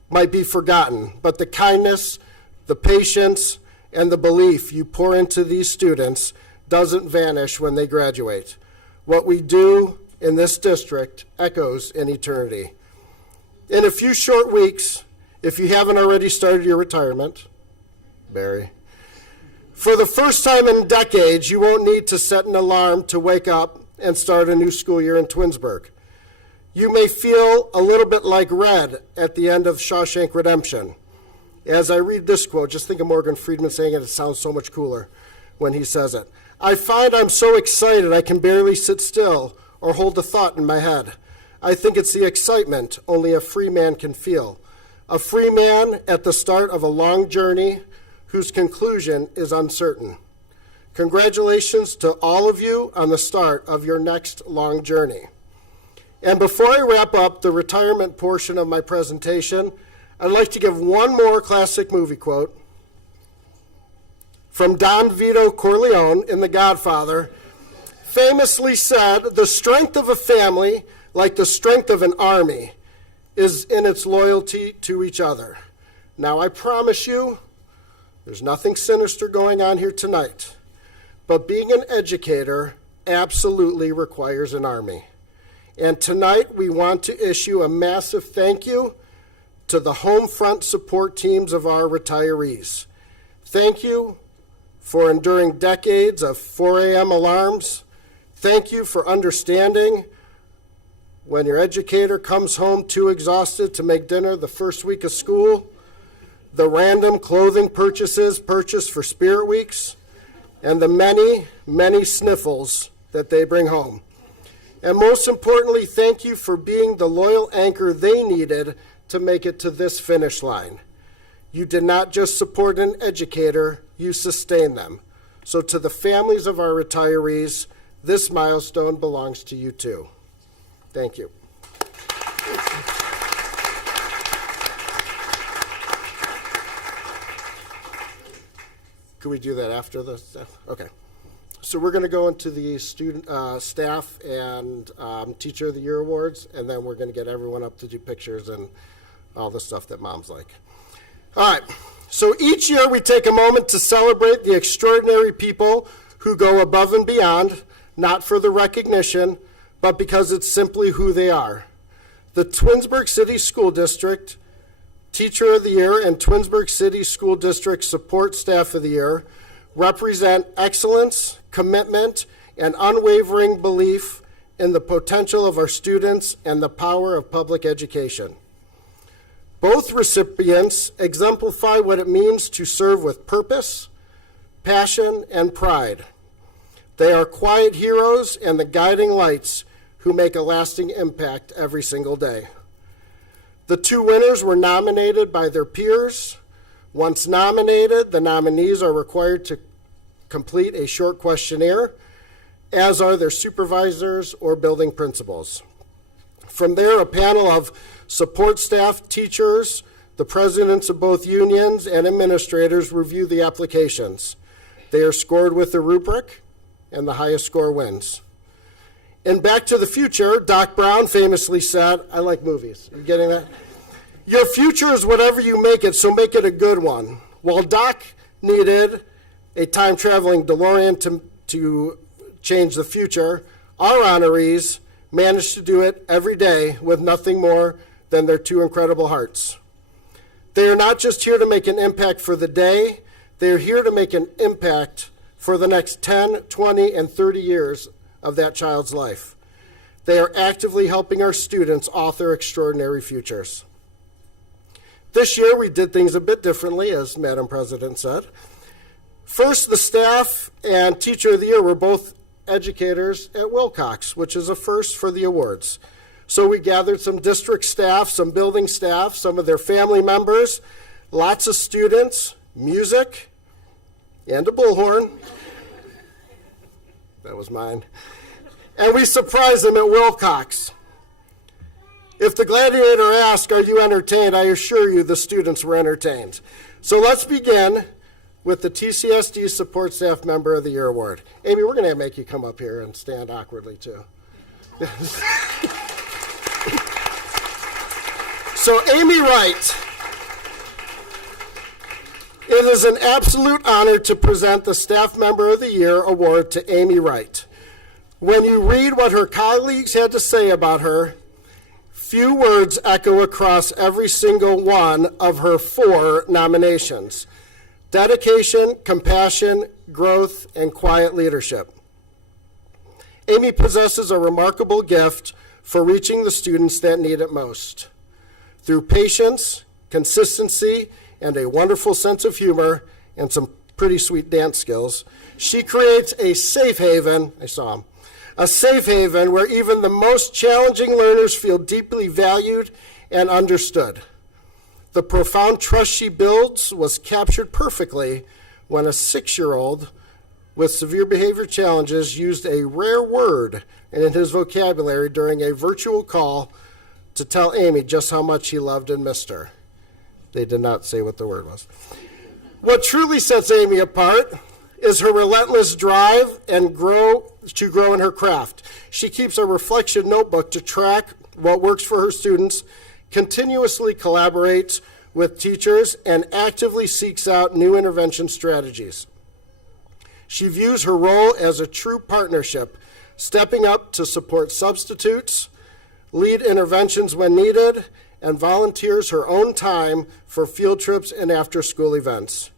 might be forgotten, but the kindness, the patience, and the belief you pour into these students doesn't vanish when they graduate. What we do in this district echoes in eternity. In a few short weeks, if you haven't already started your retirement, Barry, for the first time in decades, you won't need to set an alarm to wake up and start a new school year in Twinsburg. You may feel a little bit like Red at the end of Shawshank Redemption. As I read this quote, just think of Morgan Freeman saying it. It sounds so much cooler when he says it. I find I'm so excited I can barely sit still or hold a thought in my head. I think it's the excitement only a free man can feel. A free man at the start of a long journey whose conclusion is uncertain. Congratulations to all of you on the start of your next long journey. And before I wrap up the retirement portion of my presentation, I'd like to give one more classic movie quote from Don Vito Corleone in The Godfather. Famously said, the strength of a family, like the strength of an army, is in its loyalty to each other. Now, I promise you, there's nothing sinister going on here tonight, but being an educator absolutely requires an army. And tonight, we want to issue a massive thank you to the home front support teams of our retirees. Thank you for enduring decades of 4 a.m. alarms. Thank you for understanding when your educator comes home too exhausted to make dinner the first week of school, the random clothing purchases purchased for Spirit Weeks, and the many, many sniffles that they bring home. And most importantly, thank you for being the loyal anchor they needed to make it to this finish line. You did not just support an educator, you sustained them. So to the families of our retirees, this milestone belongs to you too. Thank you. Could we do that after this? Okay. So we're going to go into the student, staff, and Teacher of the Year awards, and then we're going to get everyone up to do pictures and all the stuff that moms like. All right. So each year we take a moment to celebrate the extraordinary people who go above and beyond, not for the recognition, but because it's simply who they are. The Twinsburg City School District Teacher of the Year and Twinsburg City School District Support Staff of the Year represent excellence, commitment, and unwavering belief in the potential of our students and the power of public education. Both recipients exemplify what it means to serve with purpose, passion, and pride. They are quiet heroes and the guiding lights who make a lasting impact every single day. The two winners were nominated by their peers. Once nominated, the nominees are required to complete a short questionnaire, as are their supervisors or building principals. From there, a panel of support staff, teachers, the presidents of both unions, and administrators review the applications. They are scored with a rubric, and the highest score wins. In Back to the Future, Doc Brown famously said, I like movies. Are you getting that? Your future is whatever you make it, so make it a good one. While Doc needed a time-traveling DeLorean to change the future, our honorees managed to do it every day with nothing more than their two incredible hearts. They are not just here to make an impact for the day, they are here to make an impact for the next 10, 20, and 30 years of that child's life. They are actively helping our students author extraordinary futures. This year, we did things a bit differently, as Madam President said. First, the staff and Teacher of the Year were both educators at Wilcox, which is a first for the awards. So we gathered some district staff, some building staff, some of their family members, lots of students, music, and a bullhorn. That was mine. And we surprised them at Wilcox. If the gladiator asked, "Are you entertained?" I assure you the students were entertained. So let's begin with the TCSD Support Staff Member of the Year Award. Amy, we're going to make you come up here and stand awkwardly too. So Amy Wright. It is an absolute honor to present the Staff Member of the Year Award to Amy Wright. When you read what her colleagues had to say about her, few words echo across every single one of her 4 nominations: dedication, compassion, growth, and quiet leadership. Amy possesses a remarkable gift for reaching the students that need it most. Through patience, consistency, and a wonderful sense of humor, and some pretty sweet dance skills, she creates a safe haven, a safe haven where even the most challenging learners feel deeply valued and understood. The profound trust she builds was captured perfectly when a 6-year-old with severe behavior challenges used a rare word in his vocabulary during a virtual call to tell Amy just how much he loved and missed her. They did not say what the word was. What truly sets Amy apart is her relentless drive and grow in her craft. She keeps a reflection notebook to track what works for her students, continuously collaborates with teachers, and actively seeks out new intervention strategies. She views her role as a true partnership, stepping up to support substitutes, lead interventions when needed, and volunteers her own time for field trips and after-school events.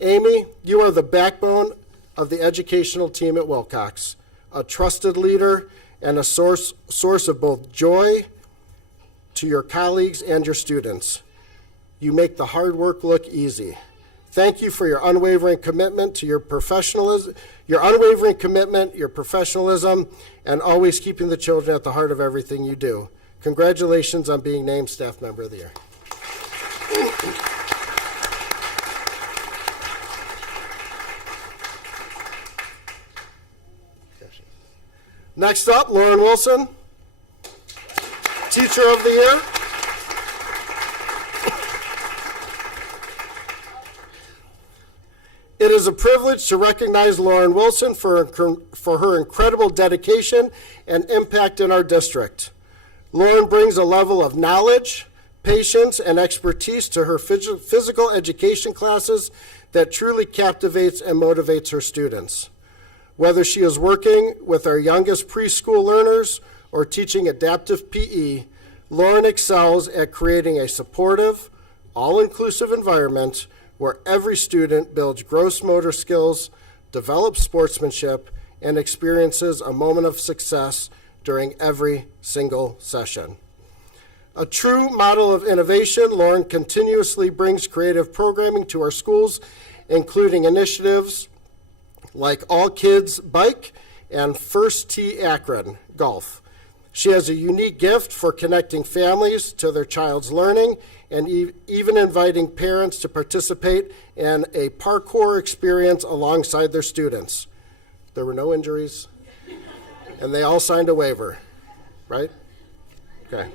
Amy, you are the backbone of the educational team at Wilcox, a trusted leader and a source of both joy to your colleagues and your students. You make the hard work look easy. Thank you for your unwavering commitment to your professionalism, and always keeping the children at the heart of everything you do. Congratulations on being named Staff Member of the Year. Next up, Lauren Wilson, Teacher of the Year. It is a privilege to recognize Lauren Wilson for her incredible dedication and impact in our district. Lauren brings a level of knowledge, patience, and expertise to her physical education classes that truly captivates and motivates her students. Whether she is working with our youngest preschool learners or teaching adaptive PE, Lauren excels at creating a supportive, all-inclusive environment where every student builds gross motor skills, develops sportsmanship, and experiences a moment of success during every single session. A true model of innovation, Lauren continuously brings creative programming to our schools, including initiatives like All Kids Bike and First Tee Akron Golf. She has a unique gift for connecting families to their child's learning and even inviting parents to participate in a parkour experience alongside their students. There were no injuries, and they all signed a waiver, right? Okay.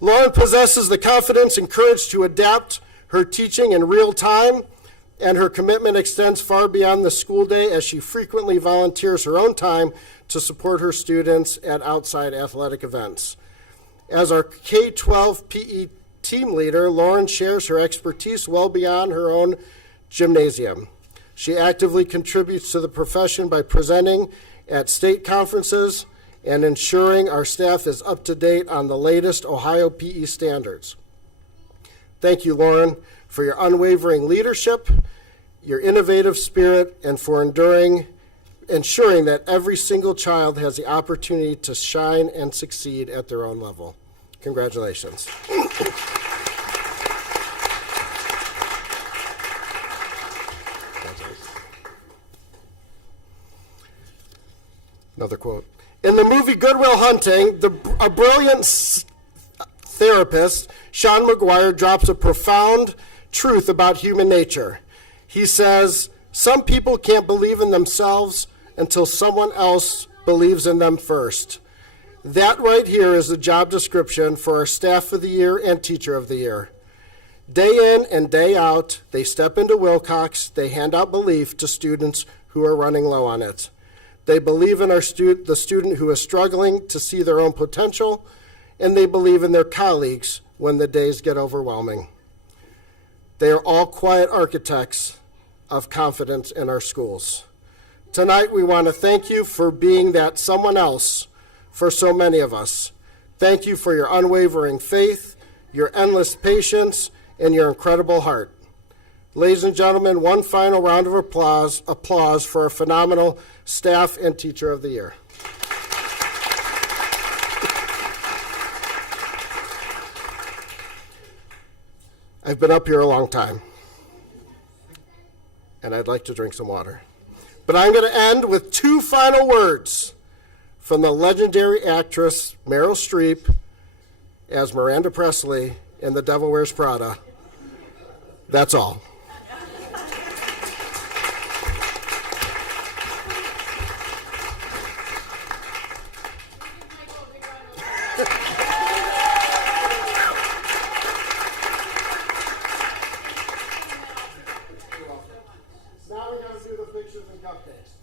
Lauren possesses the confidence and courage to adapt her teaching in real time, and her commitment extends far beyond the school day as she frequently volunteers her own time to support her students at outside athletic events. As our K-12 PE team leader, Lauren shares her expertise well beyond her own gymnasium. She actively contributes to the profession by presenting at state conferences and ensuring our staff is up to date on the latest Ohio PE standards. Thank you, Lauren, for your unwavering leadership, your innovative spirit, and for ensuring that every single child has the opportunity to shine and succeed at their own level. Congratulations. Another quote. In the movie Good Will Hunting, a brilliant therapist, Sean McGuire, drops a profound truth about human nature. He says, some people can't believe in themselves until someone else believes in them first. That right here is the job description for our Staff of the Year and Teacher of the Year. Day in and day out, they step into Wilcox, they hand out belief to students who are running low on it. They believe in the student who is struggling to see their own potential, and they believe in their colleagues when the days get overwhelming. They are all quiet architects of confidence in our schools. Tonight, we want to thank you for being that someone else for so many of us. Thank you for your unwavering faith, your endless patience, and your incredible heart. Ladies and gentlemen, one final round of applause for our phenomenal Staff and Teacher of the Year. I've been up here a long time, and I'd like to drink some water. But I'm going to end with two final words from the legendary actress Meryl Streep as Miranda Presley in The Devil Wears Prada. That's all. Now we're going to do the pictures and cupcakes.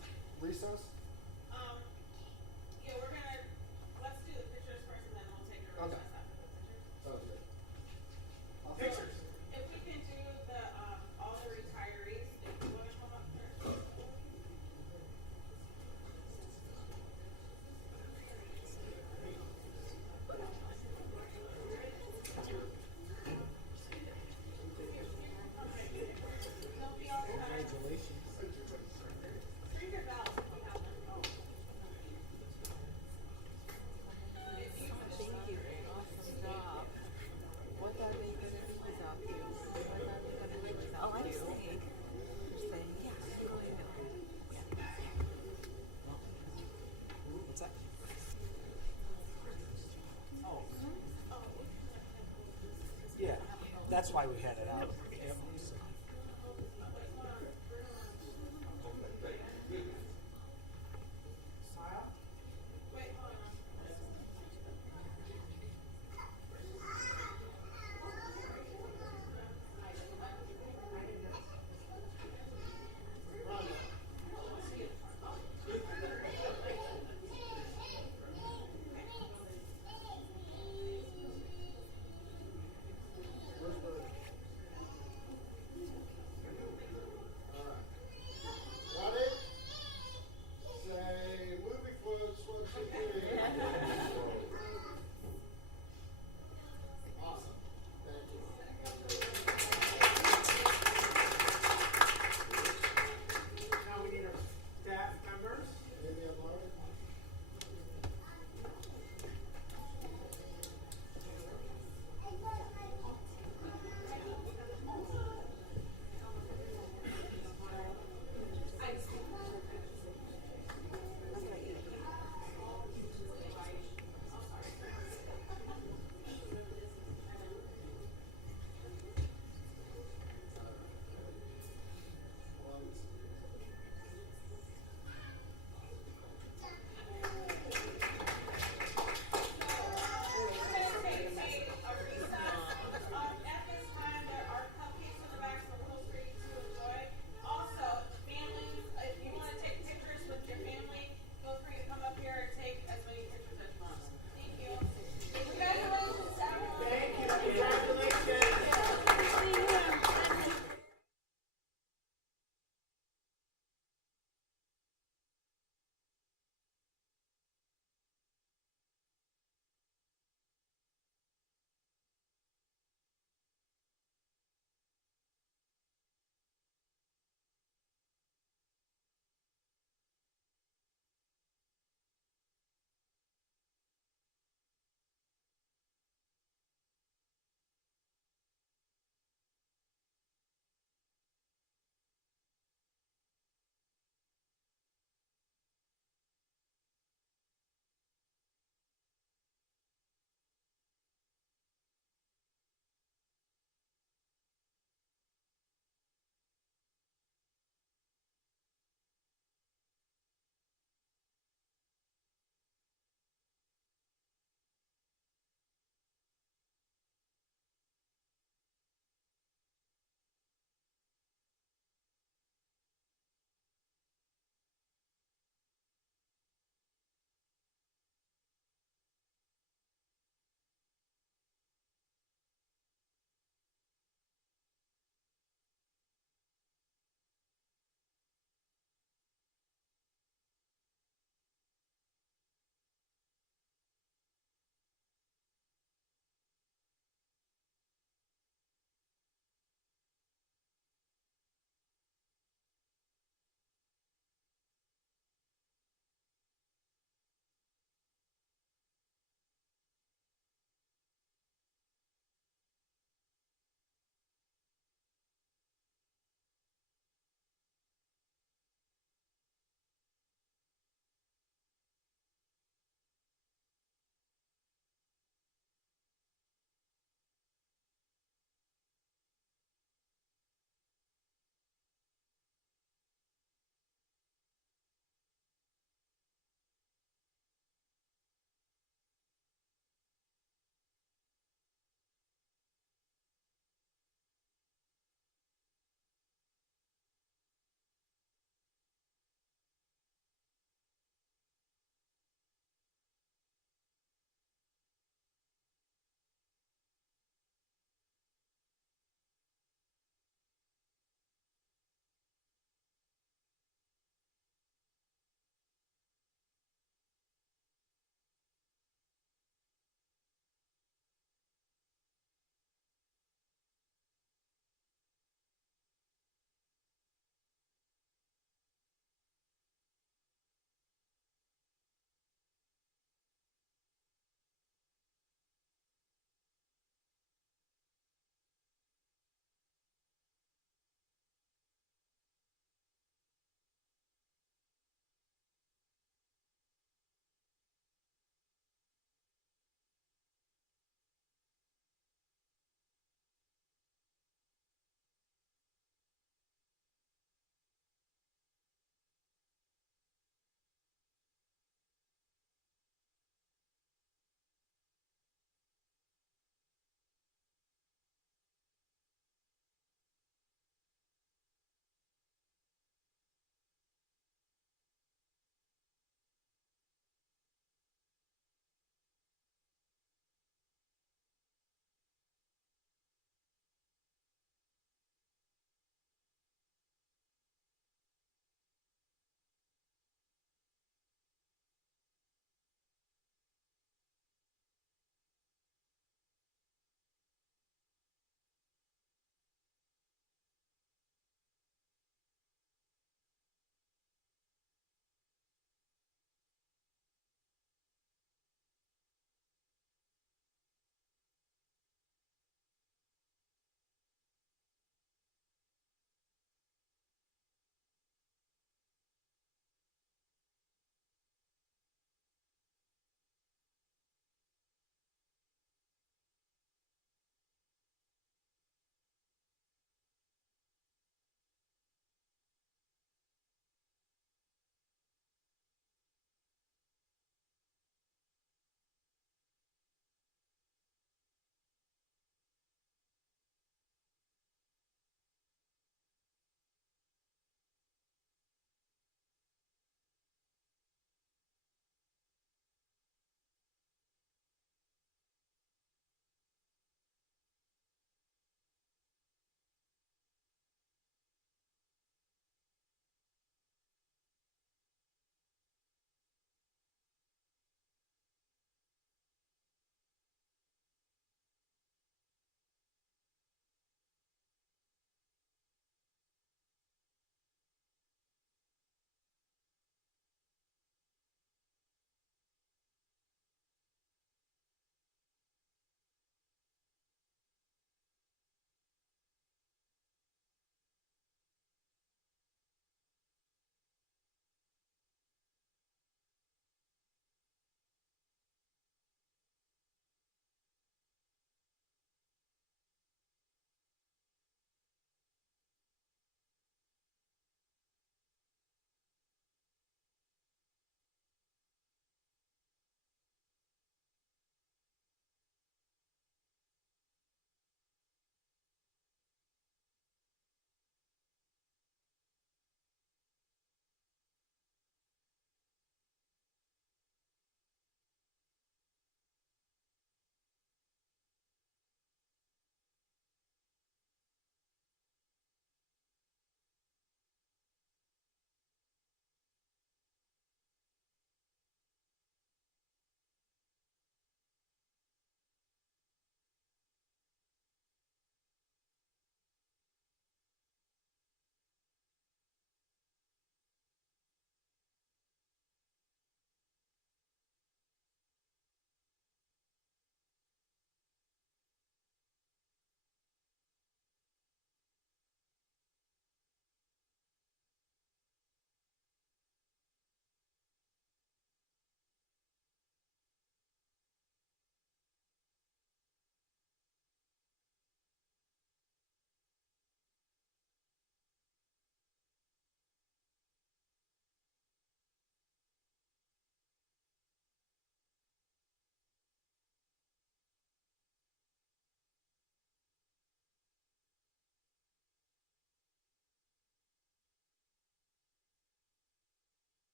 Recess? Yeah, let's do the pictures first and then we'll take a recess after the pictures. Sounds good. Pictures. If we can do all the retirees, if you want to come up first. Yeah, that's why we had it out. Yep.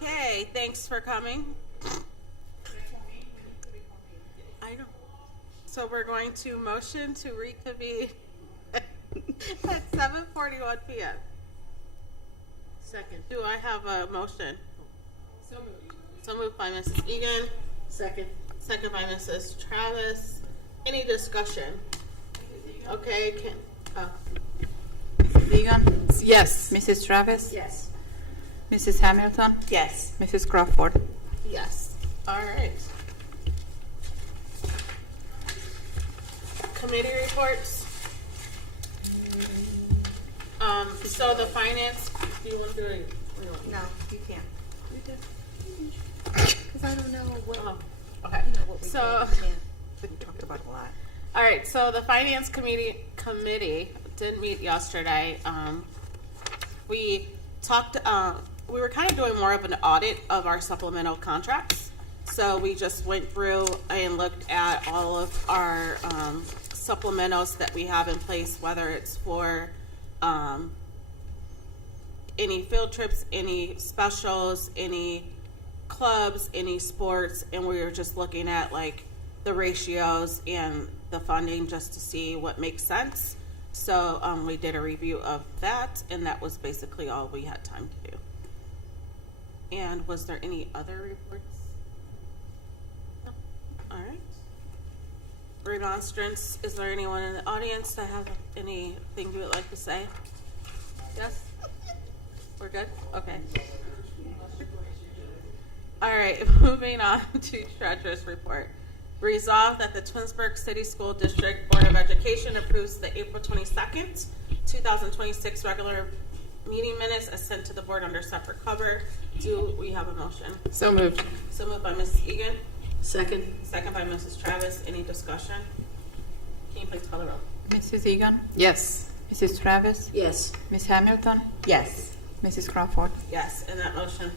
Okay, thanks for coming. I know. So we're going to motion to reconvene at 7:41 p.m. Second. Do I have a motion? So moved. So moved by Mrs. Egan, Second. second by Mrs. Travis. Any discussion? Okay, Mrs. Egan? Yes. Mrs. Travis? Yes. Mrs. Hamilton? Yes. Mrs. Crawford? yes. All right. Committee reports. So the finance, do you want to do it? No, you can't. Because I don't know what, Okay. what we So, we talked about a lot. all right. So the finance committee did meet yesterday. We talked. We were kind of doing more of an audit of our supplemental contracts. So we just went through and looked at all of our supplementals that we have in place, whether it's for any field trips, any specials, any clubs, any sports, and we were just looking at like the ratios and the funding just to see what makes sense. So we did a review of that, and that was basically all we had time to do. And was there any other reports? No. All right. Remonstrance. Is there anyone in the audience that have anything you would like to say? Yes? We're good? Okay. All right, moving on to Treasurer's Report. Resolved that the Twinsburg City School District Board of Education approves the April 22nd, 2026 regular meeting minutes as sent to the board under separate cover. Do we have a motion? So moved. So moved by Mrs. Egan, Second. second by Mrs. Travis. Any discussion? Can you please call the roll? Mrs. Egan? Yes. Mrs. Travis? Yes. Ms. Hamilton? Yes. Mrs. Crawford? Yes, and that motion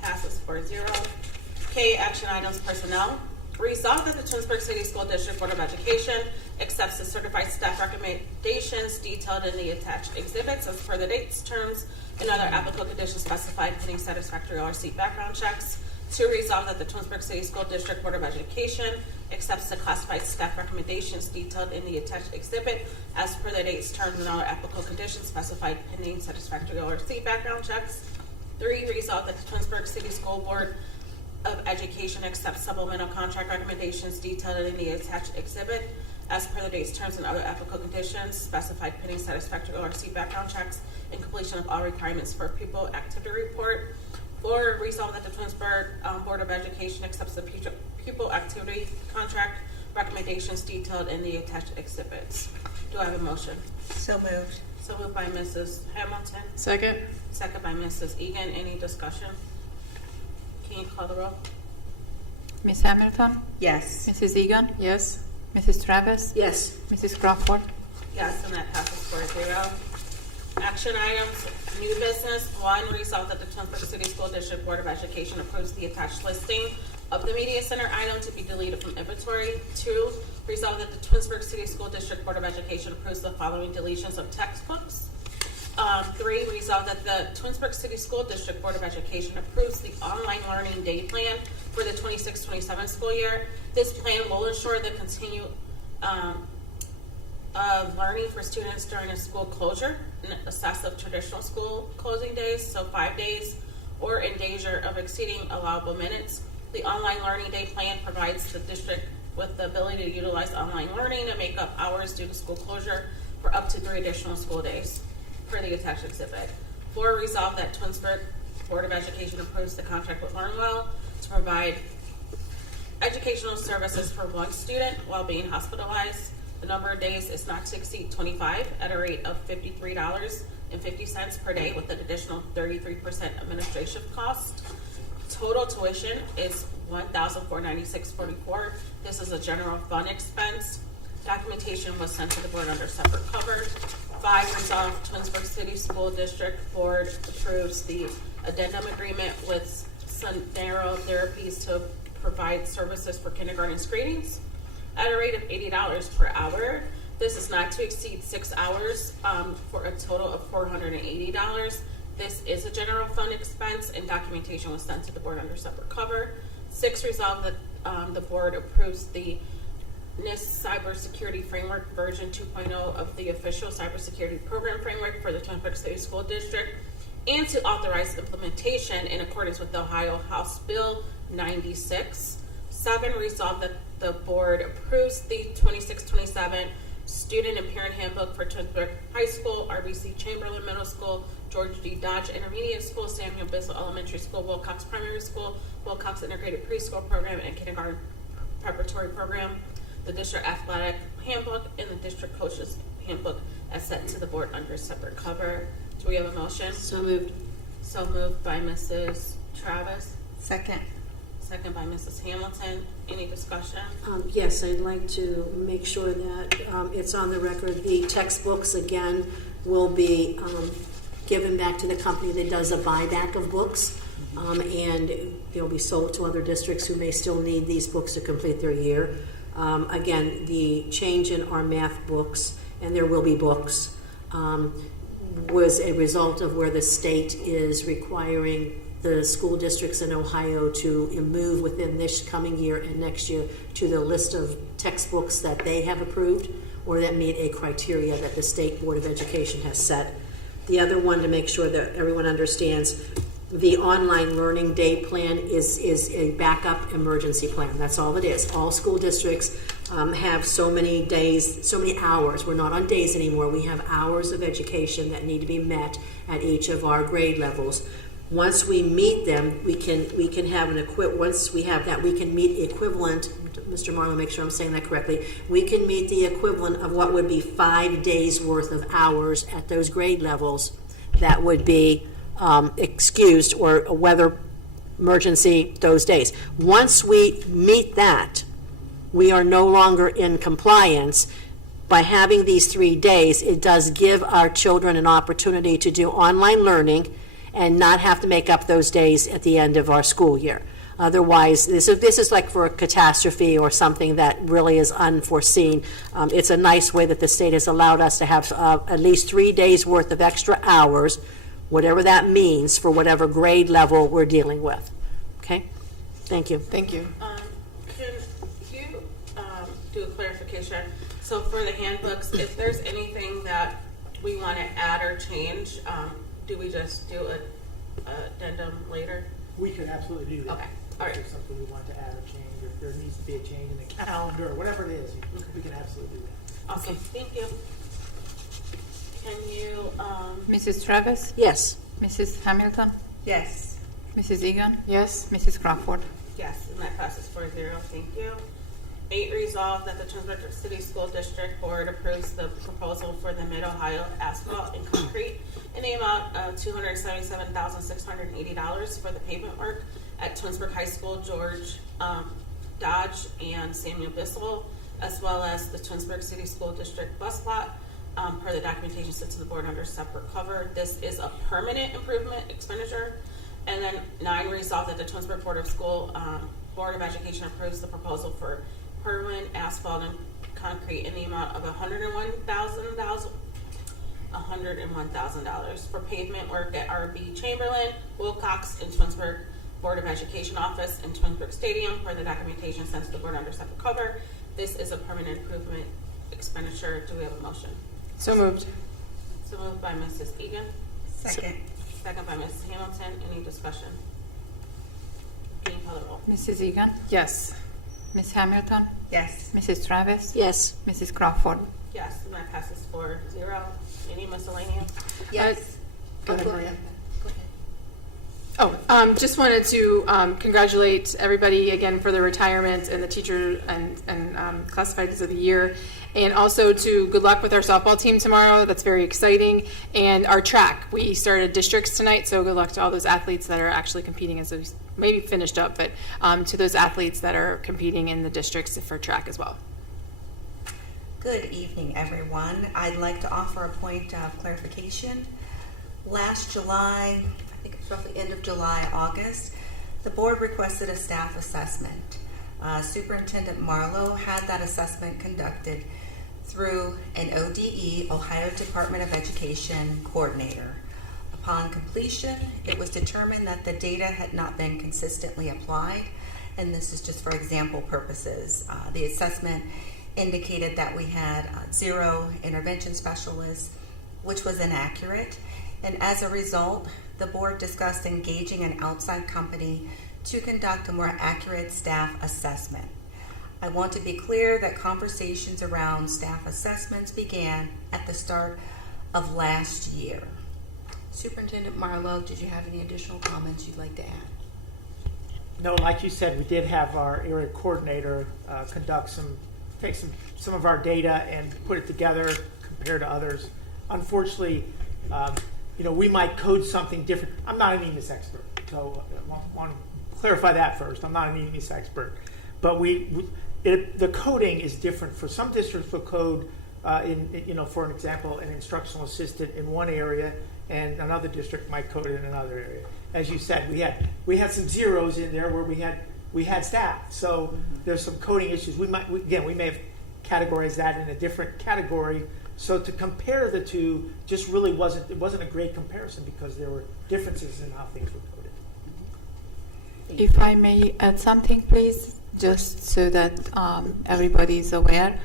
passes 4-0. K, action items, personnel. Resolved that the Twinsburg City School District Board of Education accepts the certified staff recommendations detailed in the attached exhibits as per the dates, terms, and other applicable conditions specified pending satisfactory ORC background checks. 2, resolve that the Twinsburg City School District Board of Education accepts the classified staff recommendations detailed in the attached exhibit as per the dates, terms, and other applicable conditions specified pending satisfactory ORC background checks. 3, resolve that the Twinsburg City School Board of Education accepts supplemental contract recommendations detailed in the attached exhibit as per the dates, terms, and other applicable conditions specified pending satisfactory ORC background checks and completion of all requirements for pupil activity report. 4, resolve that the Twinsburg Board of Education accepts the pupil activity contract recommendations detailed in the attached exhibits. Do I have a motion? So moved. So moved by Mrs. Hamilton, Second. second by Mrs. Egan. Any discussion? Can you call the roll? Ms. Hamilton? Yes. Mrs. Egan? Yes. Mrs. Travis? Yes. Mrs. Crawford? Yes, and that passes 4-0. Action items, new business. 1, resolve that the Twinsburg City School District Board of Education approves the attached listing of the media center item to be deleted from inventory. 2, resolve that the Twinsburg City School District Board of Education approves the following deletions of textbooks. 3, resolve that the Twinsburg City School District Board of Education approves the online learning day plan for the 26-27 school year. This plan will ensure the continued of learning for students during a school closure in excess of traditional school closing days, so 5 days, or in danger of exceeding allowable minutes. The online learning day plan provides the district with the ability to utilize online learning and make up hours due to school closure for up to 3 additional school days per the attached exhibit. 4, resolve that Twinsburg Board of Education approves the contract with LearnWell to provide educational services for 1 student while being hospitalized. The number of days is not to exceed 25 at a rate of $53.50 per day with an additional 33% administration cost. Total tuition is $1,496.44. This is a general fund expense. Documentation was sent to the board under separate cover. 5, resolve Twinsburg City School District Board approves the addendum agreement with Sundaro Therapies to provide services for kindergarten screenings at a rate of $80 per hour. This is not to exceed 6 hours for a total of $480. This is a general fund expense, and documentation was sent to the board under separate cover. 6, resolve that the board approves the NIST Cybersecurity Framework version 2.0 of the official cybersecurity program framework for the Twinsburg City School District, and to authorize implementation in accordance with the Ohio House Bill 96. 7, resolve that the board approves the 26-27 Student and Parent Handbook for Twinsburg High School, RBC Chamberlain Middle School, George D. Dodge Intermediate School, Samuel Bissell Elementary School, Wilcox Primary School, Wilcox Integrated Preschool Program, and Kindergarten Preparatory Program, the District Athletic Handbook, and the District Coaches Handbook as sent to the board under separate cover. Do we have a motion? So moved. So moved by Mrs. Travis, Second. second by Mrs. Hamilton. Any discussion? Yes, I'd like to make sure that it's on the record. The textbooks, again, will be given back to the company that does a buyback of books, and they'll be sold to other districts who may still need these books to complete their year. Again, the change in our math books, and there will be books, was a result of where the state is requiring the school districts in Ohio to move within this coming year and next year to the list of textbooks that they have approved or that meet a criteria that the State Board of Education has set. The other one, to make sure that everyone understands, the online learning day plan is a backup emergency plan. That's all it is. All school districts have so many days, so many hours. We're not on days anymore. We have hours of education that need to be met at each of our grade levels. Once we meet them, we can have once we have that, we can meet equivalent, Mr. Marlowe, make sure I'm saying that correctly, we can meet the equivalent of what would be 5 days worth of hours at those grade levels that would be excused or a weather emergency those days. Once we meet that, we are no longer in compliance. By having these 3 days, it does give our children an opportunity to do online learning and not have to make up those days at the end of our school year. Otherwise, this is like for a catastrophe or something that really is unforeseen. It's a nice way that the state has allowed us to have at least 3 days worth of extra hours, whatever that means, for whatever grade level we're dealing with. Okay? Thank you. Thank you. Can you do a clarification? So for the handbooks, if there's anything that we want to add or change, do we just do an addendum later? We could absolutely do that. Okay, all right. If there's something we want to add or change, or if there needs to be a change in the calendar, or whatever it is, we can absolutely do that. Awesome, thank you. Can you, Mrs. Travis? Yes. Mrs. Hamilton? Yes. Mrs. Egan? Yes. Mrs. Crawford? yes, and that passes 4-0, thank you. 8, resolve that the Twinsburg City School District Board approves the proposal for the Mid-Ohio Asphalt and Concrete in the amount of $277,680 for the pavement work at Twinsburg High School, George Dodge and Samuel Bissell, as well as the Twinsburg City School District bus lot, per the documentation sent to the board under separate cover. This is a permanent improvement expenditure. And then 9, resolve that the Twinsburg Board of Education approves the proposal for permanent asphalt and concrete in the amount of $101,000 for pavement work at RB Chamberlain, Wilcox, and Twinsburg Board of Education office and Twinsburg Stadium per the documentation sent to the board under separate cover. This is a permanent improvement expenditure. Do we have a motion? So moved. So moved by Mrs. Egan, Second. second by Mrs. Hamilton. Any discussion? Can you call the roll? Mrs. Egan? Yes. Ms. Hamilton? Yes. Mrs. Travis? Yes. Mrs. Crawford? Yes, and that passes 4-0. Any miscellaneous? Yes. Go ahead, Maria. Just wanted to congratulate everybody again for their retirement and the teacher and classifieds of the year, and also to good luck with our softball team tomorrow. That's very exciting. And our track, we started districts tonight, so good luck to all those athletes that are actually competing, as we maybe finished up, but to those athletes that are competing in the districts for track as well. Good evening, everyone. I'd like to offer a point of clarification. Last July, I think it's roughly end of July, August, the board requested a staff assessment. Superintendent Marlowe had that assessment conducted through an ODE, Ohio Department of Education coordinator. Upon completion, it was determined that the data had not been consistently applied, and this is just for example purposes. The assessment indicated that we had 0 intervention specialists, which was inaccurate, and as a result, the board discussed engaging an outside company to conduct a more accurate staff assessment. I want to be clear that conversations around staff assessments began at the start of last year. Superintendent Marlowe, did you have any additional comments you'd like to add? No, like you said, we did have our area coordinator take some of our data and put it together compared to others. Unfortunately, we might code something different. I'm not an EMIS expert, so I want to clarify that first. I'm not an EMIS expert, but the coding is different. For some districts, will code for an example, an instructional assistant in one area, and another district might code it in another area. As you said, we had some zeros in there where we had staff. So there's some coding issues. We may have categorized that in a different category. So to compare the two just really wasn't a great comparison because there were differences in how things were coded. If I may add something, please, just so that everybody is aware.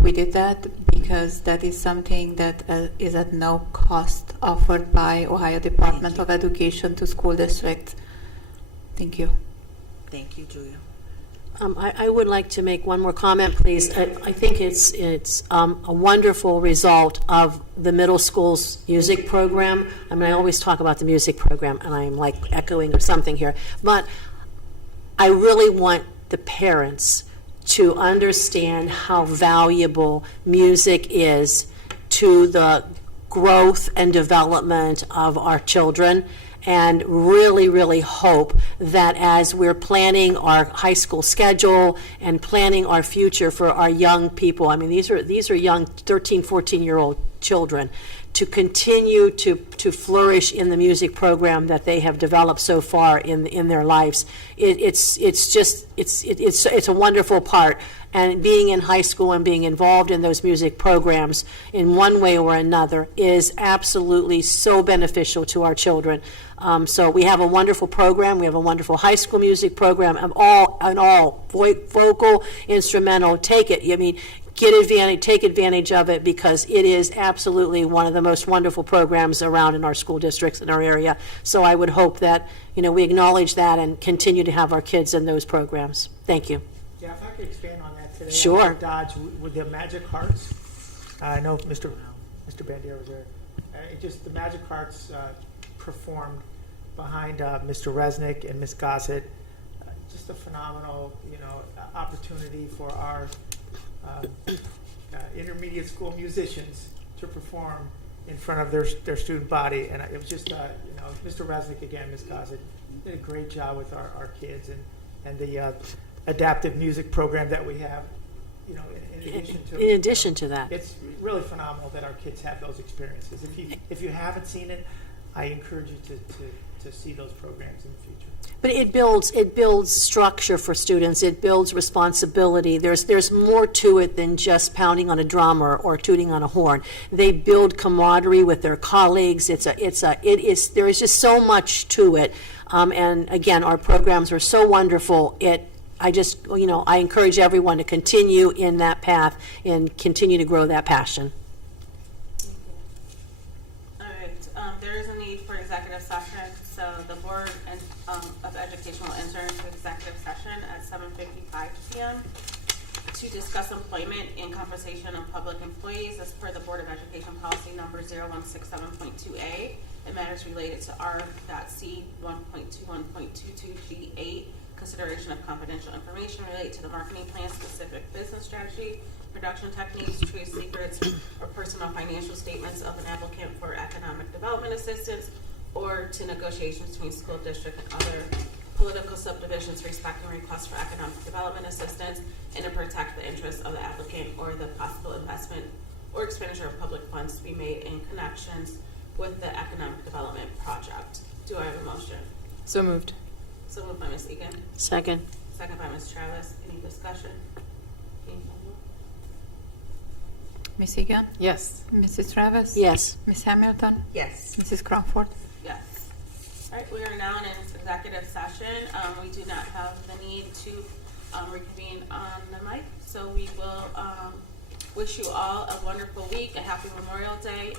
We did that because that is something that is at no cost offered by Ohio Department of Education to school districts. Thank you. Thank you, Julia. I would like to make one more comment, please. I think it's a wonderful result of the middle school's music program. I mean, I always talk about the music program, and I'm like echoing or something here. But I really want the parents to understand how valuable music is to the growth and development of our children, and really, really hope that as we're planning our high school schedule and planning our future for our young people, I mean, these are young 13, 14-year-old children, to continue to flourish in the music program that they have developed so far in their lives. It's a wonderful part. And being in high school and being involved in those music programs in one way or another is absolutely so beneficial to our children. So we have a wonderful program. We have a wonderful high school music program. Vocal, instrumental. Take it. I mean, take advantage of it, because it is absolutely one of the most wonderful programs around in our school districts in our area. So I would hope that we acknowledge that and continue to have our kids in those programs. Thank you. Yeah, if I could expand on that today. Sure. Dodge with the Magic Hearts. I know Mr. Bandier was there. The Magic Hearts performed behind Mr. Resnick and Ms. Gossett. Just a phenomenal, opportunity for our intermediate school musicians to perform in front of their student body, and it was just Mr. Resnick again, Ms. Gossett did a great job with our kids and the adaptive music program that we have. In addition to that, it's really phenomenal that our kids have those experiences. If you haven't seen it, I encourage you to see those programs in the future. but it builds structure for students. It builds responsibility. There's more to it than just pounding on a drum or tooting on a horn. They build camaraderie with their colleagues. There is just so much to it. And again, our programs are so wonderful. I encourage everyone to continue in that path and continue to grow that passion. All right, there is a need for executive session, so the Board of Education will enter into executive session at 7:55 p.m. to discuss employment and compensation of public employees as per the Board of Education policy number 0167.2A and matters related to R.C. 1.21.22G8, consideration of confidential information related to the marketing plan, specific business strategy, production techniques, trade secrets, or personal financial statements of an applicant for economic development assistance, or to negotiations between school district and other political subdivisions respecting requests for economic development assistance, and to protect the interests of the applicant or the possible investment or expenditure of public funds to be made in connections with the economic development project. Do I have a motion? So moved. So moved by Ms. Egan. Second. Second by Ms. Travis. Any discussion? Miss Egan, Yes. Mrs. Travis, Yes. Miss Hamilton, Yes. Mrs. Crawford. Yes. All right, we are now in an executive session. We do not have the need to reconvene on the mic, so we will wish you all a wonderful week, a happy Memorial Day,